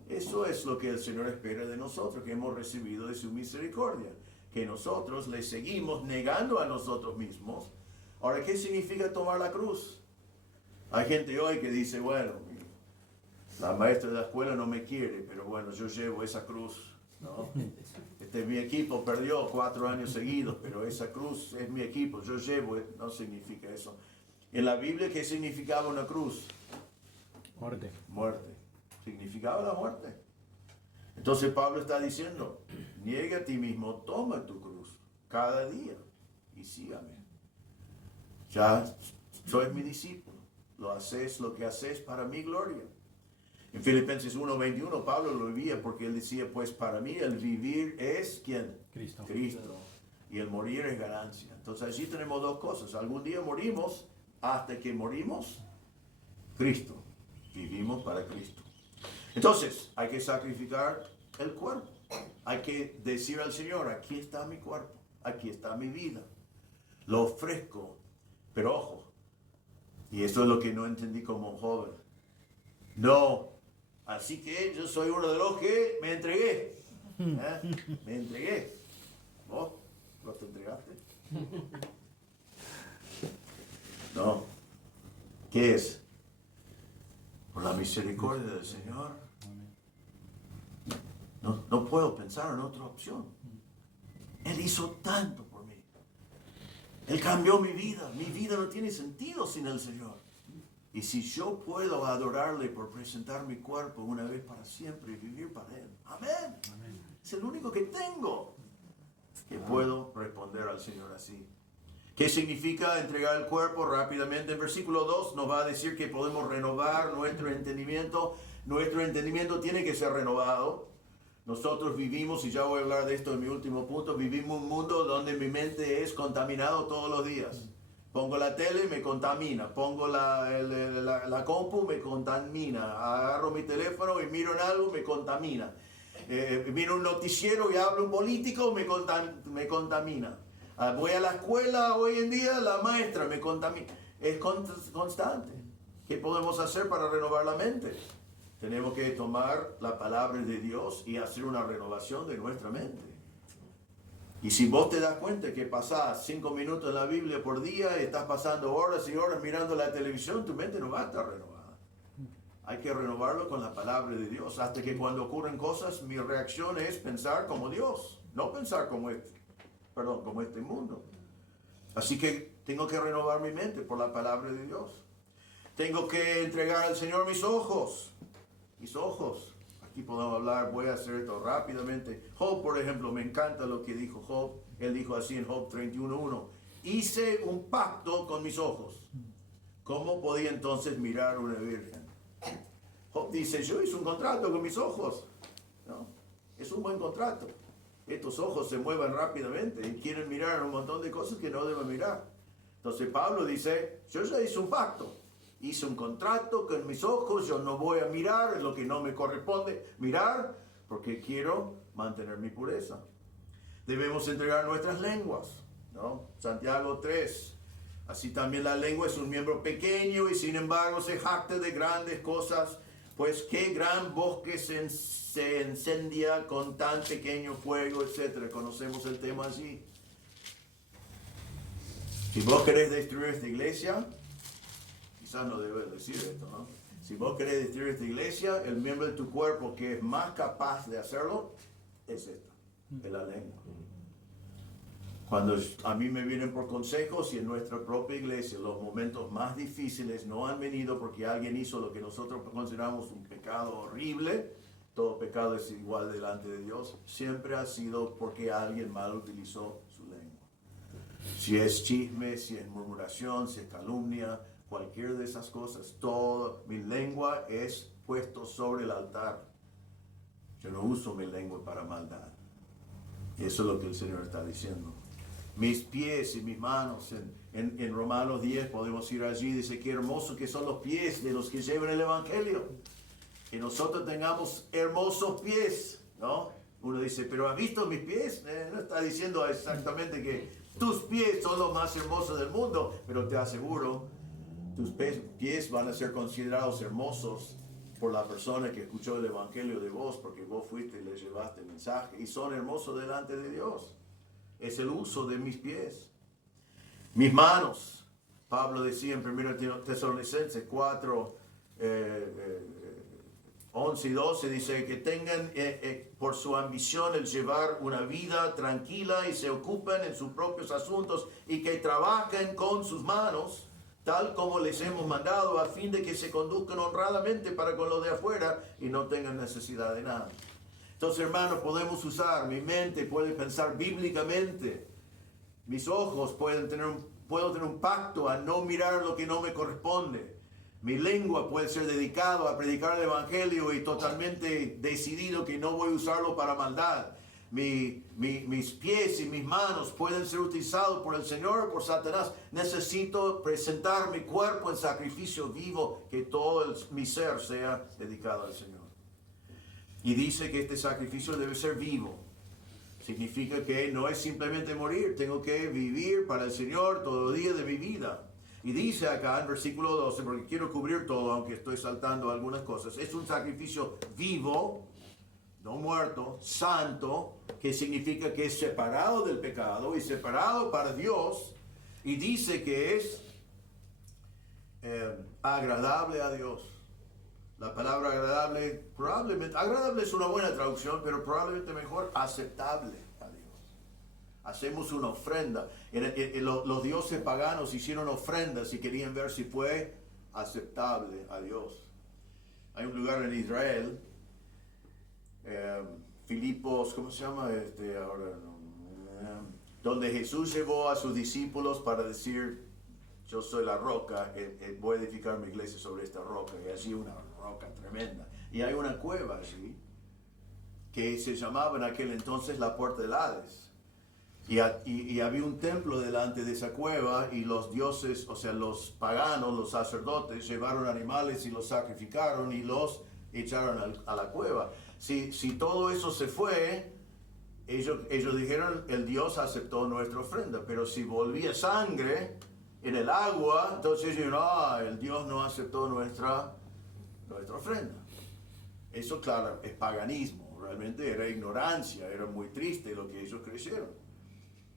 Eso es lo que el Señor espera de nosotros, que hemos recibido de su misericordia, que nosotros le seguimos negando a nosotros mismos. Ahora, ¿qué significa tomar la cruz? Hay gente hoy que dice, bueno, la maestra de la escuela no me quiere, pero bueno, yo llevo esa cruz, ¿no? Mi equipo perdió 4 años seguidos, pero esa cruz es mi equipo, yo llevo, no significa eso. En la Biblia, ¿qué significaba una cruz? Muerte. Muerte. Significaba la muerte. Entonces Pablo está diciendo, niega a ti mismo, toma tu cruz cada día y sígame. Ya sois mi discípulo. Lo que haces para mi gloria. En Filipenses 1:21 Pablo lo vivía porque él decía, pues para mí el vivir es, ¿quién? Cristo. Y el morir es ganancia. Entonces allí tenemos dos cosas. Algún día morimos, hasta que morimos, Cristo. Vivimos para Cristo. Entonces hay que sacrificar el cuerpo. Hay que decir al Señor, aquí está mi cuerpo, aquí está mi vida. Lo ofrezco, pero ojo, y esto es lo que no entendí como joven. No, así que yo soy uno de los que me entregué. Me entregué. ¿Vos te entregaste? No. ¿Qué es? Por la misericordia del Señor. No puedo pensar en otra opción. Él hizo tanto por mí. Él cambió mi vida. Mi vida no tiene sentido sin el Señor. Y si yo puedo adorarle por presentar mi cuerpo una vez para siempre y vivir para Él. Amén. Amén. Es el único que tengo que puedo responder al Señor así. ¿Qué significa entregar el cuerpo? Rápidamente, en versículo 2 nos va a decir que podemos renovar nuestro entendimiento. Nuestro entendimiento tiene que ser renovado. Nosotros vivimos, y ya voy a hablar de esto en mi último punto, vivimos un mundo donde mi mente es contaminado todos los días. Pongo la tele, me contamina. Pongo la compu, me contamina. Agarro mi teléfono y miro en algo, me contamina. Miro un noticiero y hablo un político, me contamina. Voy a la escuela hoy en día, la maestra me contamina. Es constante. ¿Qué podemos hacer para renovar la mente? Tenemos que tomar la palabra de Dios y hacer una renovación de nuestra mente. Y si vos te das cuenta que pasás 5 minutos en la Biblia por día, estás pasando horas y horas mirando la televisión, tu mente no va a estar renovada. Hay que renovarlo con la palabra de Dios. Hasta que cuando ocurren cosas, mi reacción es pensar como Dios, no pensar como este mundo. Así que tengo que renovar mi mente por la palabra de Dios. Tengo que entregar al Señor mis ojos. Mis ojos. Aquí podemos hablar, voy a hacer esto rápidamente. Job, por ejemplo, me encanta lo que dijo Job. Él dijo así en Job 31:1. Hice un pacto con mis ojos. ¿Cómo podía entonces mirar a una virgen? Job dice, yo hice un contrato con mis ojos. ¿No? Es un buen contrato. Estos ojos se mueven rápidamente y quieren mirar un montón de cosas que no deben mirar. Entonces Pablo dice, yo ya hice un pacto. Hice un contrato con mis ojos, yo no voy a mirar lo que no me corresponde mirar, porque quiero mantener mi pureza. Debemos entregar nuestras lenguas, ¿no? Santiago 3. Así también la lengua es un miembro pequeño y sin embargo se jacta de grandes cosas, pues qué gran bosque se incendia con tan pequeño fuego, etc. Conocemos el tema allí. Si vos querés destruir esta iglesia, quizás no debes decir esto, ¿no? Si vos querés destruir esta iglesia, el miembro de tu cuerpo que es más capaz de hacerlo es esta, es la lengua. Cuando a mí me vienen por consejos y en nuestra propia iglesia los momentos más difíciles no han venido porque alguien hizo lo que nosotros consideramos un pecado horrible, todo pecado es igual delante de Dios, siempre ha sido porque alguien mal utilizó su lengua. Si es chisme, si es murmuración, si es calumnia, cualquiera de esas cosas, toda mi lengua es puesto sobre el altar. Yo no uso mi lengua para maldad. Y eso es lo que el Señor está diciendo. Mis pies y mis manos, en Romanos 10 podemos ir allí, dice que hermosos que son los pies de los que llevan el Evangelio. Que nosotros tengamos hermosos pies, ¿no? Uno dice, pero ¿has visto mis pies? No está diciendo exactamente que tus pies son los más hermosos del mundo, pero te aseguro, tus pies van a ser considerados hermosos por la persona que escuchó el Evangelio de vos, porque vos fuiste y le llevaste el mensaje, y son hermosos delante de Dios. Es el uso de mis pies. Mis manos. Pablo decía en 1 Tesalonicenses 4, 11 y 12, dice que tengan por su ambición el llevar una vida tranquila y se ocupen en sus propios asuntos y que trabajen con sus manos tal como les hemos mandado, a fin de que se conduzcan honradamente para con los de afuera y no tengan necesidad de nada. Entonces, hermanos, podemos usar mi mente, puede pensar bíblicamente. Mis ojos puedo tener un pacto a no mirar lo que no me corresponde. Mi lengua puede ser dedicado a predicar el evangelio y totalmente decidido que no voy a usarlo para maldad. Mis pies y mis manos pueden ser utilizados por el Señor o por Satanás. Necesito presentar mi cuerpo en sacrificio vivo, que todo mi ser sea dedicado al Señor. Y dice que este sacrificio debe ser vivo. Significa que no es simplemente morir, tengo que vivir para el Señor todos los días de mi vida. Y dice acá en versículo 12, porque quiero cubrir todo, aunque estoy saltando algunas cosas, es un sacrificio vivo, no muerto, santo, que significa que es separado del pecado y separado para Dios. Y dice que es agradable a Dios. La palabra agradable, probablemente, agradable es una buena traducción, pero probablemente mejor, aceptable a Dios. Hacemos una ofrenda. Los dioses paganos hicieron ofrendas y querían ver si fue aceptable a Dios. Hay un lugar en Israel, Filipos, ¿cómo se llama? Donde Jesús llevó a sus discípulos para decir, yo soy la roca, voy a edificar mi iglesia sobre esta roca. Y allí una roca tremenda. Y hay una cueva allí que se llamaba en aquel entonces la Puerta del Hades. Y había un templo delante de esa cueva y los dioses, o sea, los paganos, los sacerdotes, llevaron animales y los sacrificaron y los echaron a la cueva. Si todo eso se fue, ellos dijeron, el Dios aceptó nuestra ofrenda. Pero si volvía sangre en el agua, entonces ellos dijeron, el Dios no aceptó nuestra ofrenda. Eso, claro, es paganismo. Realmente era ignorancia, era muy triste lo que ellos creyeron.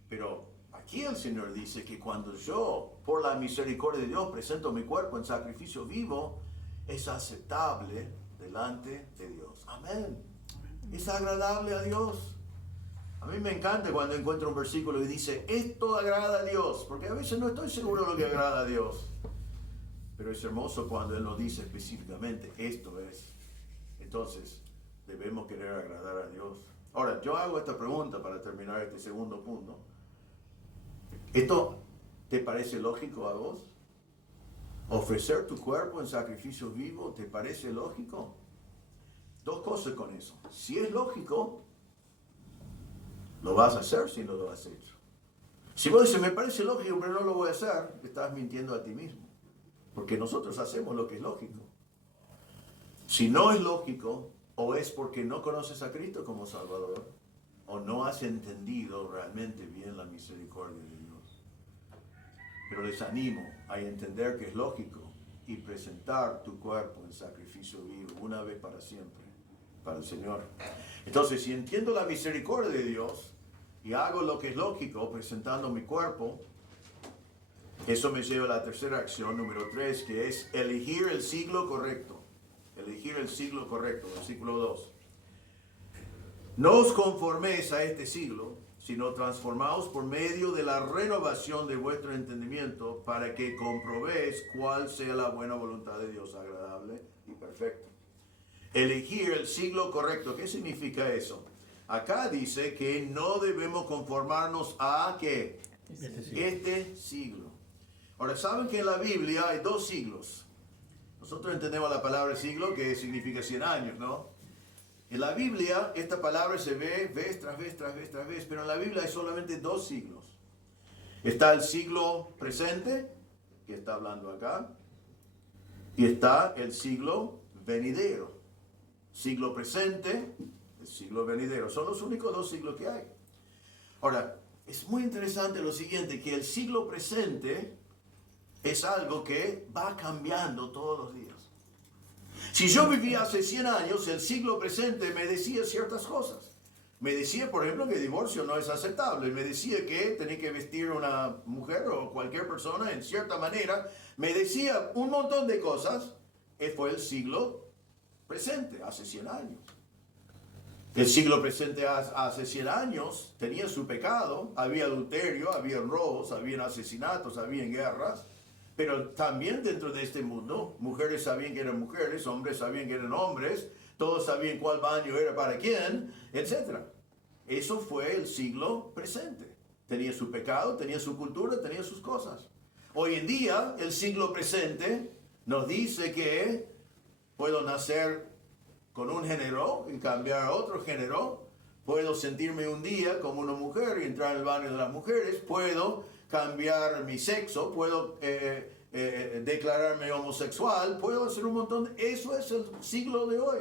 Pero aquí el Señor dice que cuando yo, por la misericordia de Dios, presento mi cuerpo en sacrificio vivo, es aceptable delante de Dios. Amén. Es agradable a Dios. A mí me encanta cuando encuentro un versículo y dice, esto agrada a Dios, porque a veces no estoy seguro de lo que agrada a Dios. Pero es hermoso cuando Él nos dice específicamente, esto es. Entonces, debemos querer agradar a Dios. Ahora, yo hago esta pregunta para terminar este segundo punto. ¿Esto te parece lógico a vos? ¿Ofrecer tu cuerpo en sacrificio vivo te parece lógico? Dos cosas con eso. Si es lógico, lo vas a hacer si no lo has hecho. Si vos dices, me parece lógico, pero no lo voy a hacer, estás mintiendo a ti mismo. Porque nosotros hacemos lo que es lógico. Si no es lógico, o es porque no conoces a Cristo como Salvador, o no has entendido realmente bien la misericordia de Dios. Pero les animo a entender que es lógico y presentar tu cuerpo en sacrificio vivo, una vez para siempre, para el Señor. Entonces, si entiendo la misericordia de Dios y hago lo que es lógico, presentando mi cuerpo, eso me lleva a la tercera acción, número 3, que es elegir el siglo correcto. Elegir el siglo correcto, versículo 2. No os conforméis a este siglo, sino transformaos por medio de la renovación de vuestro entendimiento, para que comprobéis cuál sea la buena voluntad de Dios, agradable y perfecta. Elegir el siglo correcto, ¿qué significa eso? Acá dice que no debemos conformarnos a ¿qué? Este siglo. Ahora, ¿saben que en la Biblia hay 2 siglos? Nosotros entendemos la palabra siglo, que significa 100 años, ¿no? En la Biblia, esta palabra se ve vez tras vez, tras vez, tras vez, pero en la Biblia hay solamente 2 siglos. Está el siglo presente, que está hablando acá, y está el siglo venidero. Siglo presente, el siglo venidero. Son los únicos 2 siglos que hay. Ahora, es muy interesante lo siguiente, que el siglo presente es algo que va cambiando todos los días. Si yo vivía hace 100 años, el siglo presente me decía ciertas cosas. Me decía, por ejemplo, que el divorcio no es aceptable. Me decía que tenía que vestir a una mujer o cualquier persona en cierta manera. Me decía un montón de cosas. Fue el siglo presente, hace 100 años. El siglo presente hace 100 años tenía su pecado. Había adulterio, había robos, había asesinatos, había guerras. Pero también dentro de este mundo, mujeres sabían que eran mujeres, hombres sabían que eran hombres, todos sabían cuál baño era para quién, etc. Eso fue el siglo presente. Tenía su pecado, tenía su cultura, tenía sus cosas. Hoy en día, el siglo presente nos dice que puedo nacer con un género y cambiar a otro género. Puedo sentirme un día como una mujer y entrar en el baño de las mujeres. Puedo cambiar mi sexo. Puedo declararme homosexual. Puedo hacer un montón de... Eso es el siglo de hoy.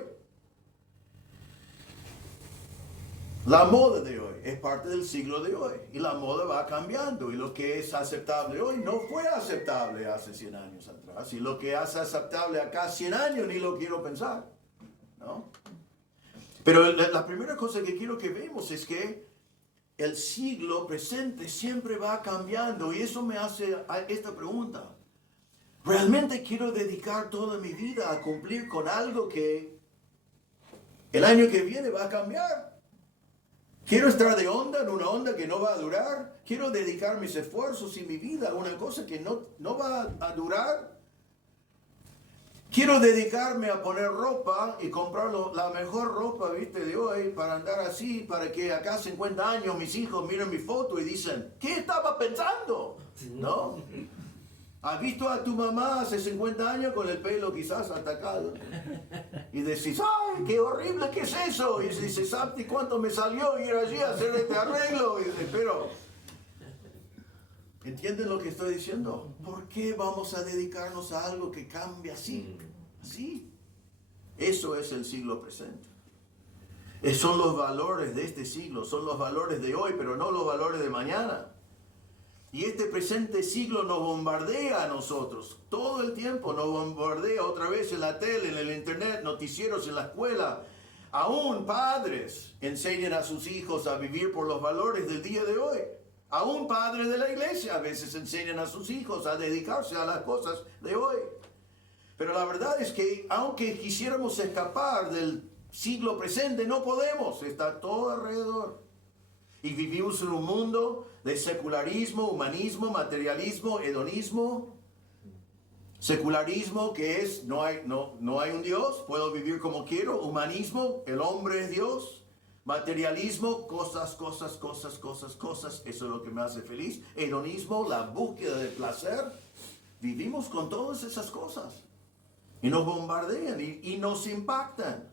La moda de hoy es parte del siglo de hoy. Y la moda va cambiando. Y lo que es aceptable hoy no fue aceptable hace 100 años atrás. Y lo que es aceptable acá 100 años ni lo quiero pensar, ¿no? Pero la primera cosa que quiero que vemos es que el siglo presente siempre va cambiando. Y eso me hace esta pregunta. ¿Realmente quiero dedicar toda mi vida a cumplir con algo que el año que viene va a cambiar? ¿Quiero estar de onda en una onda que no va a durar? ¿Quiero dedicar mis esfuerzos y mi vida a una cosa que no va a durar? ¿Quiero dedicarme a poner ropa y comprar la mejor ropa, viste, de hoy para andar así, para que acá 50 años mis hijos miren mi foto y dicen, ¿qué estaba pensando? ¿No? ¿Has visto a tu mamá hace 50 años con el pelo quizás atacado? Y decís, ¡ay, qué horrible, qué es eso! Y dices, ¿sabes cuánto me salió ir allí a hacer este arreglo? Y dices, pero, ¿entienden lo que estoy diciendo? ¿Por qué vamos a dedicarnos a algo que cambia así? Así. Eso es el siglo presente. Son los valores de este siglo, son los valores de hoy, pero no los valores de mañana. Y este presente siglo nos bombardea a nosotros. Todo el tiempo nos bombardea otra vez en la tele, en el internet, noticieros en la escuela. Aún padres enseñan a sus hijos a vivir por los valores del día de hoy. Aún padres de la iglesia a veces enseñan a sus hijos a dedicarse a las cosas de hoy. Pero la verdad es que aunque quisiéramos escapar del siglo presente, no podemos. Está todo alrededor. Y vivimos en un mundo de secularismo, humanismo, materialismo, hedonismo. Secularismo, que es no hay un Dios, puedo vivir como quiero. Humanismo, el hombre es Dios. Materialismo, cosas, eso es lo que me hace feliz. Hedonismo, la búsqueda de placer. Vivimos con todas esas cosas. Y nos bombardean y nos impactan.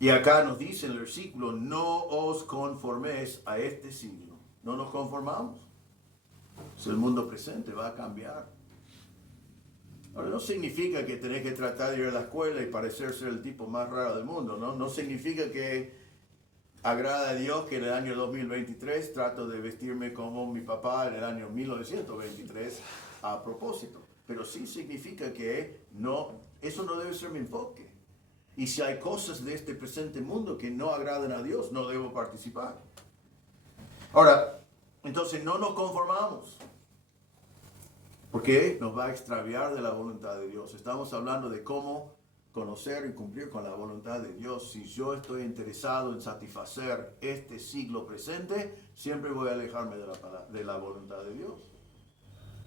Y acá nos dice en el versículo, no os conforméis a este siglo. No nos conformamos. Es el mundo presente, va a cambiar. Ahora, no significa que tenés que tratar de ir a la escuela y parecer ser el tipo más raro del mundo, ¿no? No significa que agrada a Dios que en el año 2023 trato de vestirme como mi papá en el año 1923 a propósito. Pero sí significa que eso no debe ser mi enfoque. Y si hay cosas de este presente mundo que no agradan a Dios, no debo participar. Ahora, entonces no nos conformamos. Porque nos va a extraviar de la voluntad de Dios. Estamos hablando de cómo conocer y cumplir con la voluntad de Dios. Si yo estoy interesado en satisfacer este siglo presente, siempre voy a alejarme de la voluntad de Dios.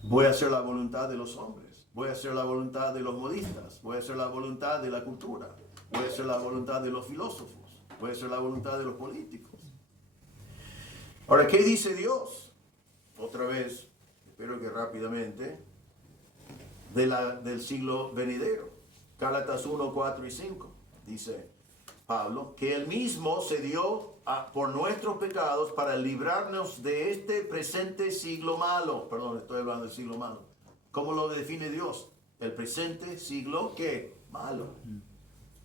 Voy a hacer la voluntad de los hombres. Voy a hacer la voluntad de los modistas. Voy a hacer la voluntad de la cultura. Voy a hacer la voluntad de los filósofos. Voy a hacer la voluntad de los políticos. Ahora, ¿qué dice Dios? Otra vez, espero que rápidamente, del siglo venidero. Gálatas 1, 4 y 5. Dice Pablo, que él mismo se dio por nuestros pecados para librarnos de este presente siglo malo. Perdón, estoy hablando del siglo malo. ¿Cómo lo define Dios? El presente siglo, ¿qué? Malo.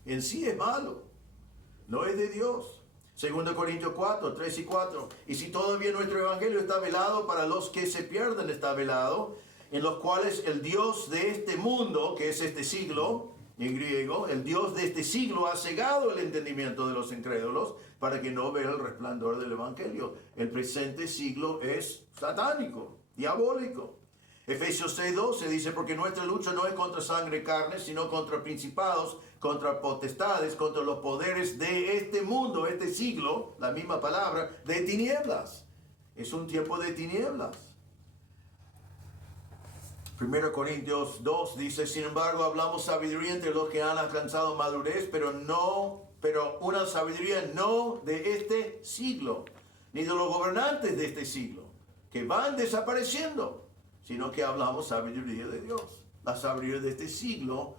En sí es malo, no es de Dios. 2 Corintios 4, 3 y 4. Y si todavía nuestro evangelio está velado, para los que se pierden está velado, en los cuales el Dios de este mundo, que es este siglo, en griego, el Dios de este siglo ha cegado el entendimiento de los incrédulos para que no vean el resplandor del evangelio. El presente siglo es satánico, diabólico. Efesios 6:12 dice, porque nuestra lucha no es contra sangre y carne, sino contra principados, contra potestades, contra los poderes de este mundo, este siglo, la misma palabra, de tinieblas. Es un tiempo de tinieblas. 1 Corintios 2 dice, sin embargo, hablamos sabiduría entre los que han alcanzado madurez, pero una sabiduría no de este siglo, ni de los gobernantes de este siglo, que van desapareciendo, sino que hablamos sabiduría de Dios. La sabiduría de este siglo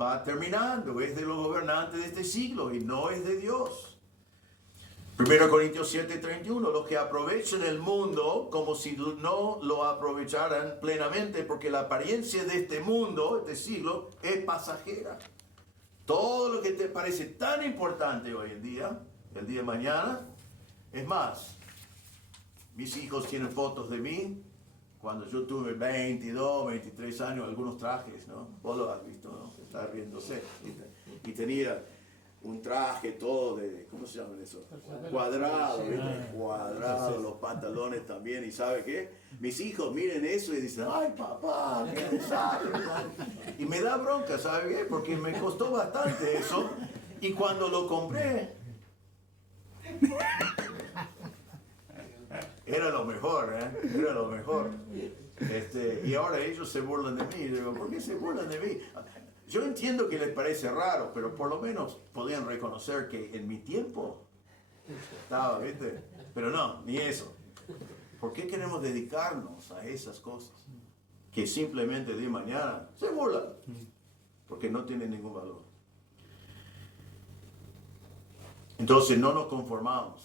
va terminando, es de los gobernantes de este siglo y no es de Dios. 1 Corintios 7:31, los que aprovechan el mundo como si no lo aprovecharan plenamente, porque la apariencia de este mundo, este siglo, es pasajera. Todo lo que te parece tan importante hoy en día, el día de mañana, es más, mis hijos tienen fotos de mí, cuando yo tuve 22, 23 años, algunos trajes, ¿no? Vos lo has visto, ¿no? Está riéndose. Y tenía un traje todo de, ¿cómo se llama eso? Cuadrado, ¿viste? Cuadrado, los pantalones también. ¿Y sabe qué? Mis hijos miren eso y dicen, ay papá, qué desastre. Y me da bronca, ¿sabe qué? Porque me costó bastante eso. Y cuando lo compré, era lo mejor, ¿eh? Era lo mejor. Y ahora ellos se burlan de mí. Y digo, ¿por qué se burlan de mí? Yo entiendo que les parece raro, pero por lo menos podían reconocer que en mi tiempo estaba, ¿viste? Pero no, ni eso. ¿Por qué queremos dedicarnos a esas cosas? Que simplemente de mañana se burlan, porque no tienen ningún valor. Entonces no nos conformamos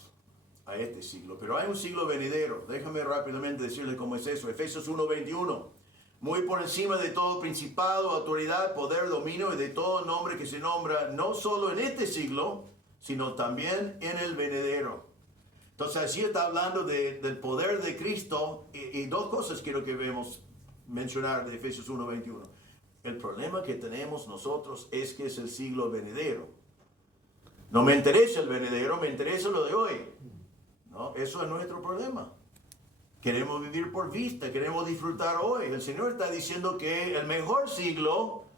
a este siglo, pero hay un siglo venidero. Déjame rápidamente decirles cómo es eso. Efesios 1:21. Muy por encima de todo principado, autoridad, poder, dominio y de todo nombre que se nombra, no solo en este siglo, sino también en el venidero. Entonces así está hablando del poder de Cristo y dos cosas quiero que vemos mencionar de Efesios 1:21. El problema que tenemos nosotros es que es el siglo venidero. No me interesa el venidero, me interesa lo de hoy. ¿No? Eso es nuestro problema. Queremos vivir por vista, queremos disfrutar hoy. El Señor está diciendo que el mejor siglo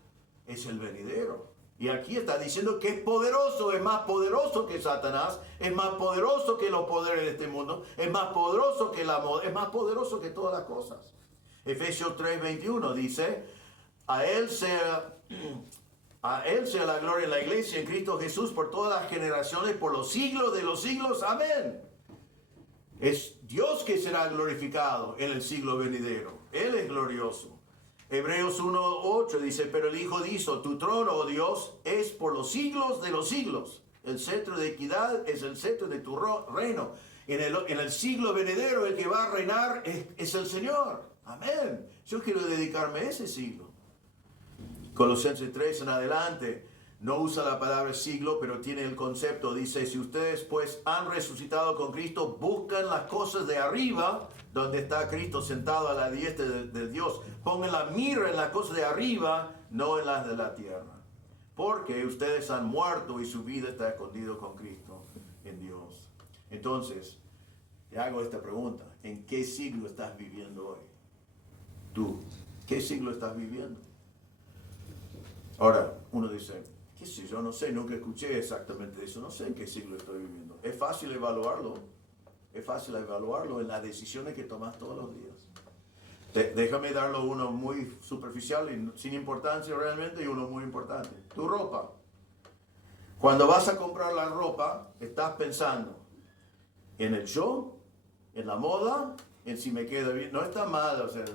es el venidero. Y aquí está diciendo que es poderoso, es más poderoso que Satanás, es más poderoso que los poderes de este mundo, es más poderoso que la moda, es más poderoso que todas las cosas. Efesios 3:21 dice, a Él sea la gloria en la iglesia, en Cristo Jesús, por todas las generaciones, por los siglos de los siglos. Amén. Es Dios que será glorificado en el siglo venidero. Él es glorioso. Hebreos 1:8 dice, pero el Hijo dijo, tu trono, oh Dios, es por los siglos de los siglos. El cetro de equidad es el cetro de tu reino. En el siglo venidero el que va a reinar es el Señor. Amén. Yo quiero dedicarme a ese siglo. Colosenses 3 en adelante. No usa la palabra siglo, pero tiene el concepto. Dice, si ustedes pues han resucitado con Cristo, buscan las cosas de arriba, donde está Cristo sentado a la diestra de Dios. Pongan la mira en las cosas de arriba, no en las de la tierra. Porque ustedes han muerto y su vida está escondida con Cristo en Dios. Entonces, te hago esta pregunta. ¿En qué siglo estás viviendo hoy? Tú, ¿qué siglo estás viviendo? Ahora, uno dice, ¿qué sé yo? No sé, nunca escuché exactamente eso. No sé en qué siglo estoy viviendo. Es fácil evaluarlo. Es fácil evaluarlo en las decisiones que tomas todos los días. Déjame darlo uno muy superficial y sin importancia realmente y uno muy importante. Tu ropa. Cuando vas a comprar la ropa, estás pensando en el show, en la moda, en si me queda bien. No está mal, o sea,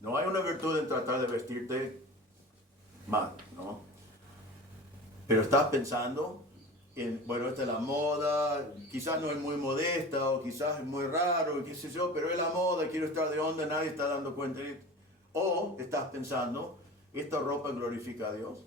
no hay una virtud en tratar de vestirte mal, ¿no? Pero estás pensando en, bueno, esta es la moda, quizás no es muy modesta o quizás es muy raro, qué sé yo, pero es la moda, quiero estar de onda, nadie está dando cuenta. O estás pensando, esta ropa glorifica a Dios.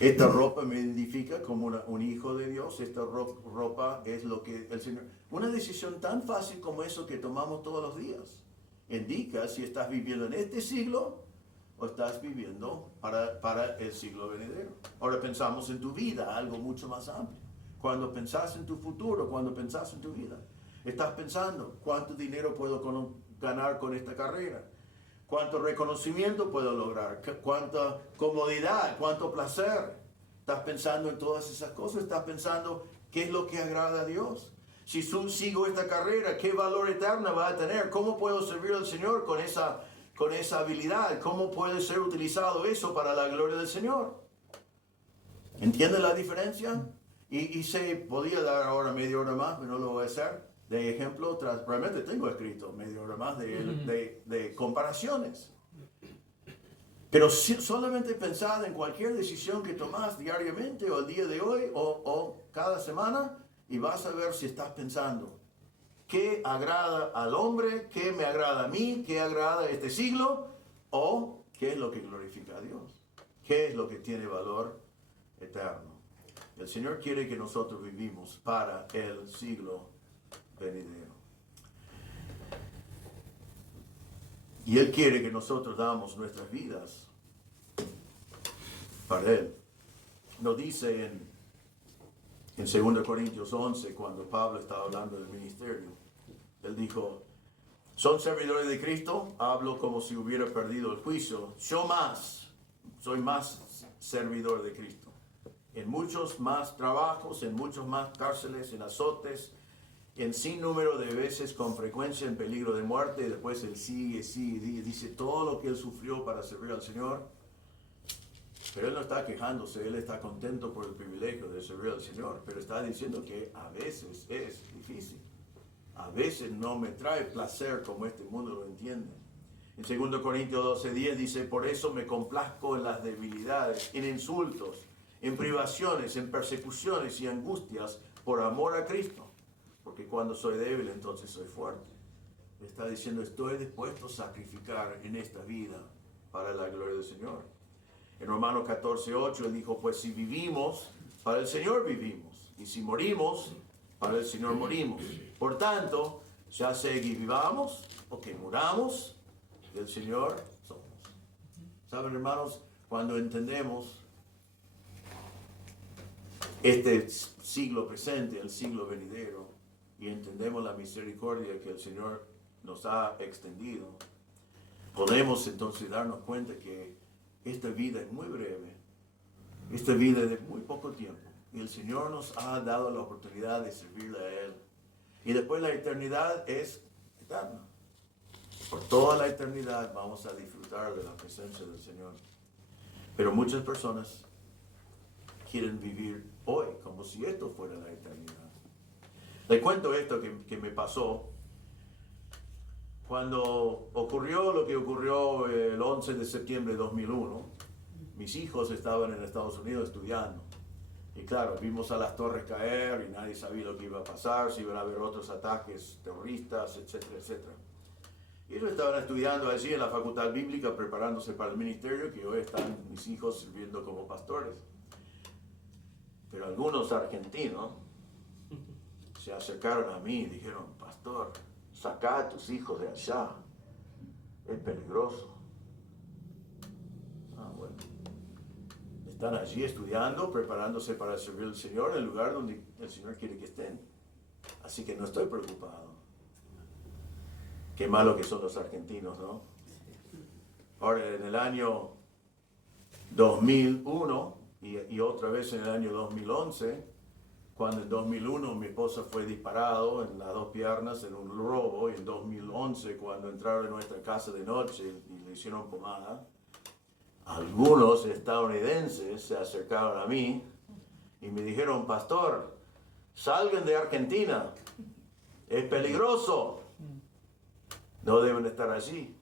Esta ropa me identifica como un hijo de Dios, esta ropa es lo que el Señor... Una decisión tan fácil como eso que tomamos todos los días indica si estás viviendo en este siglo o estás viviendo para el siglo venidero. Ahora pensamos en tu vida, algo mucho más amplio. Cuando pensás en tu futuro, cuando pensás en tu vida, estás pensando, ¿cuánto dinero puedo ganar con esta carrera? ¿Cuánto reconocimiento puedo lograr? ¿Cuánta comodidad? ¿Cuánto placer? ¿Estás pensando en todas esas cosas? ¿Estás pensando qué es lo que agrada a Dios? Si sigo esta carrera, ¿qué valor eterno va a tener? ¿Cómo puedo servir al Señor con con esa habilidad? ¿Cómo puede ser utilizado eso para la gloria del Señor? ¿Entienden la diferencia? Y se podía dar ahora media hora más, pero no lo voy a hacer. De ejemplo, realmente tengo escrito media hora más de comparaciones. Pero solamente pensad en cualquier decisión que tomás diariamente o el día de hoy o cada semana y vas a ver si estás pensando qué agrada al hombre, qué me agrada a mí, qué agrada a este siglo o qué es lo que glorifica a Dios, qué es lo que tiene valor eterno. El Señor quiere que nosotros vivimos para el siglo venidero. Y Él quiere que nosotros damos nuestras vidas para Él. Nos dice en 2 Corintios 11, cuando Pablo estaba hablando del ministerio, Él dijo, ¿son servidores de Cristo? Hablo como si hubiera perdido el juicio. Yo soy más servidor de Cristo. En muchos más trabajos, en muchos más cárceles, en azotes, en sin número de veces, con frecuencia en peligro de muerte. Y después Él sigue, dice todo lo que Él sufrió para servir al Señor. Pero Él no está quejándose, Él está contento por el privilegio de servir al Señor. Pero está diciendo que a veces es difícil. A veces no me trae placer como este mundo lo entiende. En 2 Corintios 12:10 dice, por eso me complazco en las debilidades, en insultos, en privaciones, en persecuciones y angustias por amor a Cristo. Porque cuando soy débil, entonces soy fuerte. Está diciendo, estoy dispuesto a sacrificar en esta vida para la gloria del Señor. En Romanos 14:8 Él dijo, pues si vivimos, para el Señor vivimos. Y si morimos, para el Señor morimos. Por tanto, ya sea que vivamos o que muramos, del Señor somos. ¿Saben, hermanos? Cuando entendemos este siglo presente, el siglo venidero, y entendemos la misericordia que el Señor nos ha extendido, podemos entonces darnos cuenta que esta vida es muy breve, esta vida es de muy poco tiempo, y el Señor nos ha dado la oportunidad de servirle a Él. Y después la eternidad es eterna. Por toda la eternidad vamos a disfrutar de la presencia del Señor. Pero muchas personas quieren vivir hoy como si esto fuera la eternidad. Les cuento esto que me pasó cuando ocurrió lo que ocurrió el 11 de septiembre de 2001. Mis hijos estaban en Estados Unidos estudiando. Y claro, vimos a las torres caer y nadie sabía lo que iba a pasar, si iban a haber otros ataques terroristas, etcétera, etcétera. Y ellos estaban estudiando allí en la facultad bíblica, preparándose para el ministerio, que hoy están mis hijos sirviendo como pastores. Pero algunos argentinos se acercaron a mí y dijeron, pastor, saca a tus hijos de allá, es peligroso. Bueno, están allí estudiando, preparándose para servir al Señor en el lugar donde el Señor quiere que estén. Así que no estoy preocupado. Qué malo que son los argentinos, ¿no? Ahora, en el año 2001 y otra vez en el año 2011, cuando en 2001 mi esposa fue disparado en las dos piernas en un robo, y en 2011 cuando entraron en nuestra casa de noche y le hicieron pomada, algunos estadounidenses se acercaron a mí y me dijeron, pastor, salgan de Argentina, es peligroso, no deben estar allí.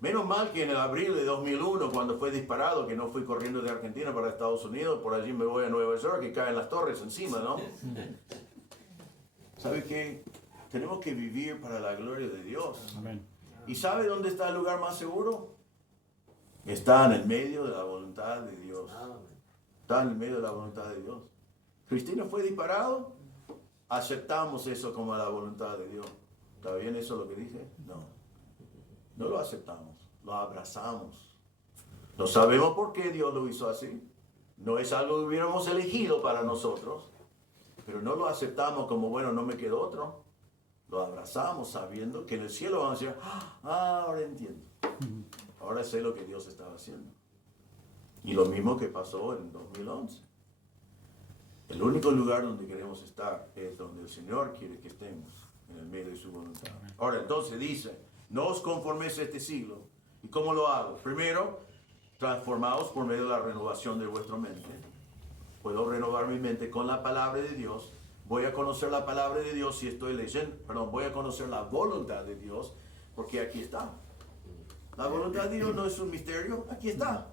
Menos mal que en el abril de 2001, cuando fue disparado, que no fui corriendo de Argentina para Estados Unidos, por allí me voy a Nueva York y caen las torres encima, ¿no? ¿Sabe qué? Tenemos que vivir para la gloria de Dios. Amén. ¿Y sabe dónde está el lugar más seguro? Está en el medio de la voluntad de Dios. Está en el medio de la voluntad de Dios. Cristina fue disparado, aceptamos eso como la voluntad de Dios. ¿Está bien eso lo que dije? No. No lo aceptamos, lo abrazamos. No sabemos por qué Dios lo hizo así. No es algo que hubiéramos elegido para nosotros, pero no lo aceptamos como, bueno, no me quedó otro. Lo abrazamos sabiendo que en el cielo vamos a decir, ahora entiendo. Ahora sé lo que Dios estaba haciendo. Y lo mismo que pasó en 2011. El único lugar donde queremos estar es donde el Señor quiere que estemos, en el medio de su voluntad. Ahora entonces dice, no os conforméis a este siglo, ¿Y cómo lo hago? Primero, transformados por medio de la renovación de vuestra mente. Puedo renovar mi mente con la palabra de Dios. Voy a conocer la palabra de Dios si estoy leyendo, voy a conocer la voluntad de Dios, porque aquí está. La voluntad de Dios no es un misterio, aquí está.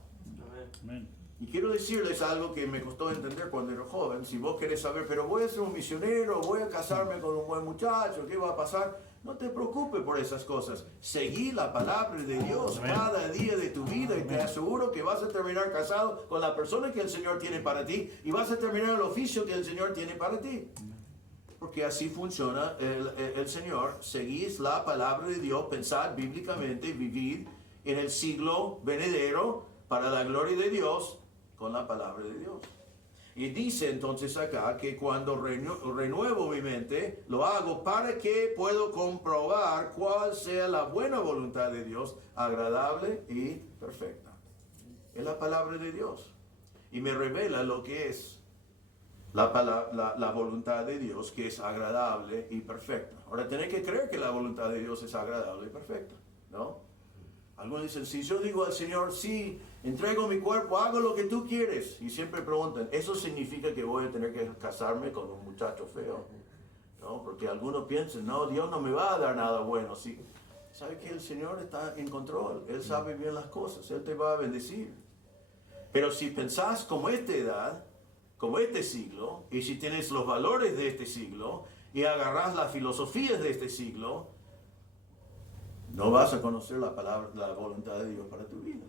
Amén. Y quiero decirles algo que me costó entender cuando era joven. Si vos querés saber, pero voy a ser un misionero, voy a casarme con un buen muchacho, ¿qué va a pasar? No te preocupes por esas cosas. Seguí la palabra de Dios cada día de tu vida y te aseguro que vas a terminar casado con la persona que el Señor tiene para ti y vas a terminar el oficio que el Señor tiene para ti. Porque así funciona el Señor. Seguís la palabra de Dios, pensad bíblicamente, vivid en el siglo venidero para la gloria de Dios con la palabra de Dios. Y dice entonces acá que cuando renuevo mi mente, lo hago para que puedo comprobar cuál sea la buena voluntad de Dios, agradable y perfecta. Es la palabra de Dios. Y me revela lo que es la voluntad de Dios, que es agradable y perfecta. Ahora, tenés que creer que la voluntad de Dios es agradable y perfecta, ¿no? Algunos dicen, si yo digo al Señor, sí, entrego mi cuerpo, hago lo que tú quieres. Y siempre preguntan, ¿eso significa que voy a tener que casarme con un muchacho feo? ¿No? Porque algunos piensan, no, Dios no me va a dar nada bueno. Sí, sabe que el Señor está en control, Él sabe bien las cosas, Él te va a bendecir. Pero si pensás como esta edad, como este siglo, y si tienes los valores de este siglo, y agarrás las filosofías de este siglo, no vas a conocer la palabra, la voluntad de Dios para tu vida.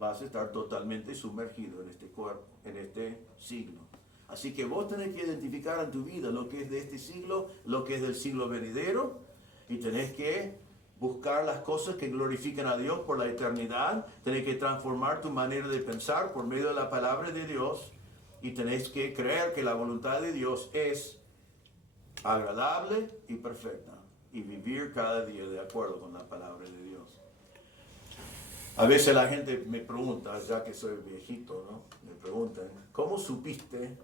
Vas a estar totalmente sumergido en este cuerpo, en este siglo. Así que vos tenés que identificar en tu vida lo que es de este siglo, lo que es del siglo venidero, y tenés que buscar las cosas que glorifican a Dios por la eternidad. Tenés que transformar tu manera de pensar por medio de la palabra de Dios, y tenés que creer que la voluntad de Dios es agradable y perfecta, y vivir cada día de acuerdo con la palabra de Dios. A veces la gente me pregunta, ya que soy viejito, ¿no? Me preguntan, ¿cómo supiste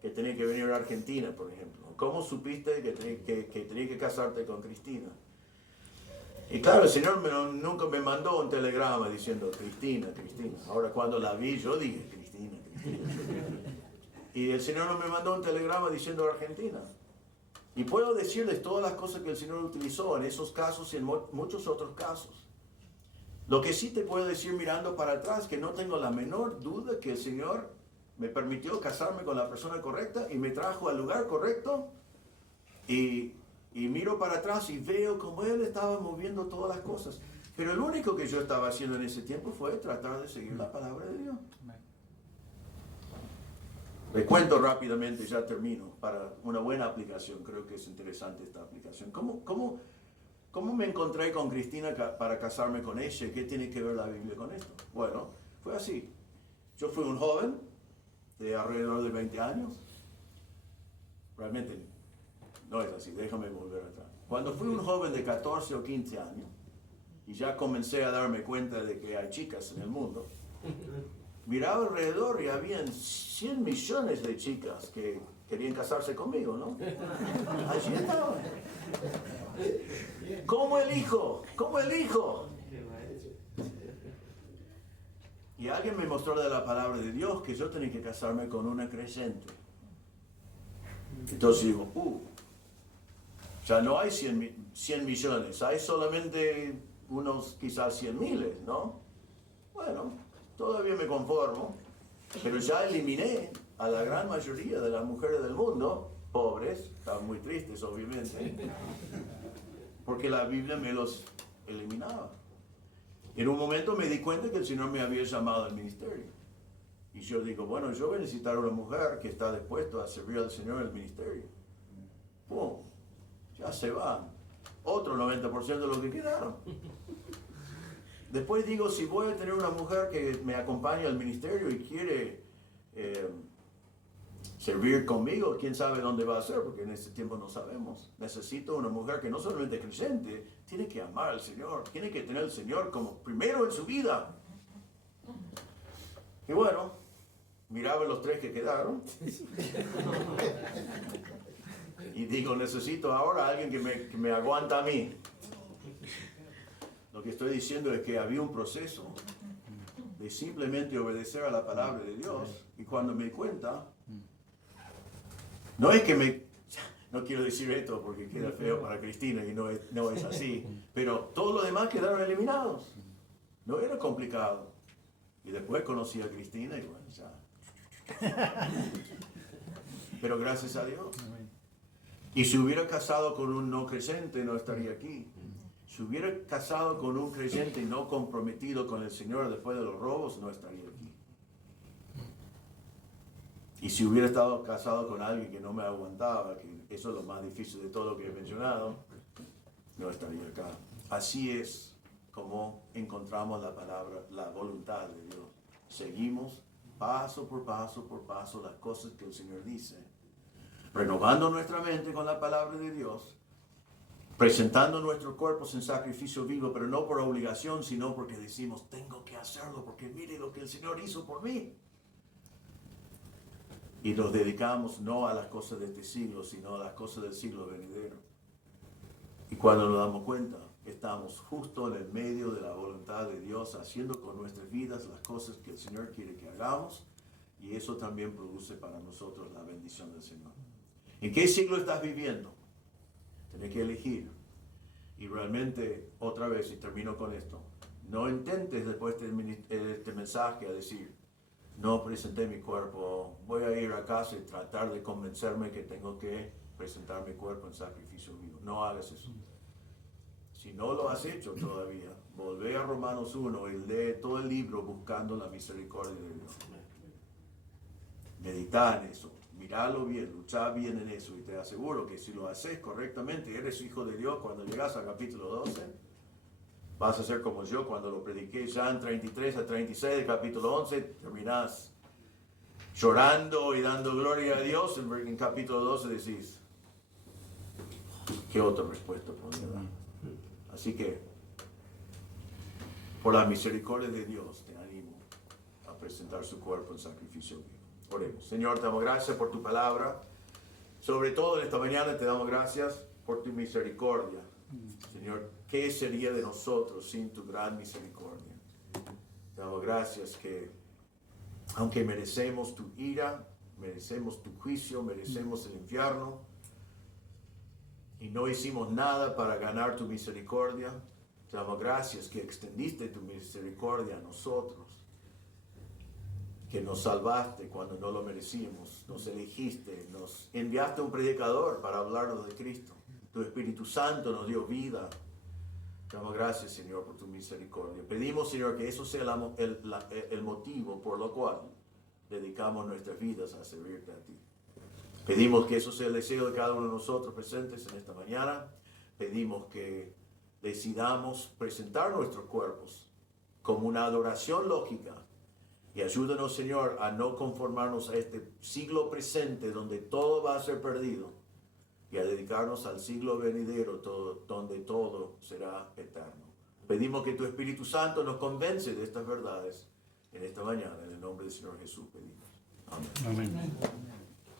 que tenés que venir a Argentina, por ejemplo? ¿Cómo supiste que tenías que casarte con Cristina? Y claro, el Señor nunca me mandó un telegrama diciendo, Cristina, Cristina. Ahora cuando la vi, yo dije, Cristina, Cristina. Y el Señor no me mandó un telegrama diciendo Argentina. Y puedo decirles todas las cosas que el Señor utilizó en esos casos y en muchos otros casos. Lo que sí te puedo decir mirando para atrás, que no tengo la menor duda que el Señor me permitió casarme con la persona correcta y me trajo al lugar correcto. Y miro para atrás y veo cómo Él estaba moviendo todas las cosas. Pero lo único que yo estaba haciendo en ese tiempo fue tratar de seguir la palabra de Dios. Le cuento rápidamente, ya termino, para una buena aplicación. Creo que es interesante esta aplicación. ¿Cómo me encontré con Cristina para casarme con ella? ¿Qué tiene que ver la Biblia con esto? Bueno, fue así. Yo fui un joven de alrededor de 20 años. Realmente no es así, déjame volver atrás. Cuando fui un joven de 14 o 15 años, y ya comencé a darme cuenta de que hay chicas en el mundo, miraba alrededor y habían 100 millones de chicas que querían casarse conmigo, ¿no? Allí estaban. ¿Cómo elijo? ¿Cómo elijo? Y alguien me mostró de la palabra de Dios que yo tenía que casarme con una creyente. Entonces digo, ya no hay 100 millones, hay solamente unos quizás 100 miles, ¿no? Bueno, todavía me conformo, pero ya eliminé a la gran mayoría de las mujeres del mundo, pobres, estaban muy tristes obviamente, porque la Biblia me los eliminaba. En un momento me di cuenta que el Señor me había llamado al ministerio. Y yo digo, bueno, yo voy a necesitar una mujer que está dispuesta a servir al Señor en el ministerio. ¡Pum! Ya se van. Otro 90% de los que quedaron. Después digo, si voy a tener una mujer que me acompañe al ministerio y quiere servir conmigo, quién sabe dónde va a ser, porque en este tiempo no sabemos. Necesito una mujer que no solamente es creyente, tiene que amar al Señor, tiene que tener al Señor como primero en su vida. Y bueno, miraba los 3 que quedaron y digo, necesito ahora a alguien que me aguanta a mí. Lo que estoy diciendo es que había un proceso de simplemente obedecer a la palabra de Dios. Y cuando me di cuenta, no es que no quiero decir esto porque queda feo para Cristina y no es así, pero todos los demás quedaron eliminados. No era complicado. Y después conocí a Cristina y bueno, ya. Pero gracias a Dios. Y si hubiera casado con un no creyente, no estaría aquí. Si hubiera casado con un creyente y no comprometido con el Señor después de los robos, no estaría aquí. Y si hubiera estado casado con alguien que no me aguantaba, que eso es lo más difícil de todo lo que he mencionado, no estaría acá. Así es como encontramos la palabra, la voluntad de Dios. Seguimos paso por paso las cosas que el Señor dice, renovando nuestra mente con la palabra de Dios, presentando nuestros cuerpos en sacrificio vivo, pero no por obligación, sino porque decimos, tengo que hacerlo, porque mire lo que el Señor hizo por mí. Y nos dedicamos no a las cosas de este siglo, sino a las cosas del siglo venidero. Y cuando nos damos cuenta, estamos justo en el medio de la voluntad de Dios, haciendo con nuestras vidas las cosas que el Señor quiere que hagamos, y eso también produce para nosotros la bendición del Señor. ¿En qué siglo estás viviendo? Tienes que elegir. Y realmente, otra vez, y termino con esto, no intentes después de este mensaje a decir, no presenté mi cuerpo, voy a ir a casa y tratar de convencerme que tengo que presentar mi cuerpo en sacrificio vivo. No hagas eso. Si no lo has hecho todavía, volvé a Romanos 1 y lee todo el libro buscando la misericordia de Dios. Medita en eso, míralo bien, lucha bien en eso, y te aseguro que si lo haces correctamente, eres hijo de Dios. Cuando llegas al capítulo 12, vas a ser como yo cuando lo prediqué ya en 33 a 36 del capítulo 11, terminás llorando y dando gloria a Dios. En capítulo 12 decís, ¿qué otra respuesta podría dar? Así que, por la misericordia de Dios, te animo a presentar su cuerpo en sacrificio vivo. Oremos. Señor, te damos gracias por tu palabra. Sobre todo en esta mañana te damos gracias por tu misericordia. Señor, ¿qué sería de nosotros sin tu gran misericordia? Te damos gracias que, aunque merecemos tu ira, merecemos tu juicio, merecemos el infierno, y no hicimos nada para ganar tu misericordia, te damos gracias que extendiste tu misericordia a nosotros, que nos salvaste cuando no lo merecíamos, nos elegiste, nos enviaste un predicador para hablarnos de Cristo. Tu Espíritu Santo nos dio vida. Te damos gracias, Señor, por tu misericordia. Pedimos, Señor, que eso sea el motivo por lo cual dedicamos nuestras vidas a servirte a ti. Pedimos que eso sea el deseo de cada uno de nosotros presentes en esta mañana. Pedimos que decidamos presentar nuestros cuerpos como una adoración lógica. Y ayúdanos, Señor, a no conformarnos a este siglo presente donde todo va a ser perdido, y a dedicarnos al siglo venidero donde todo será eterno. Pedimos que tu Espíritu Santo nos convence de estas verdades en esta mañana. En el nombre del Señor Jesús pedimos. Amén. Amén.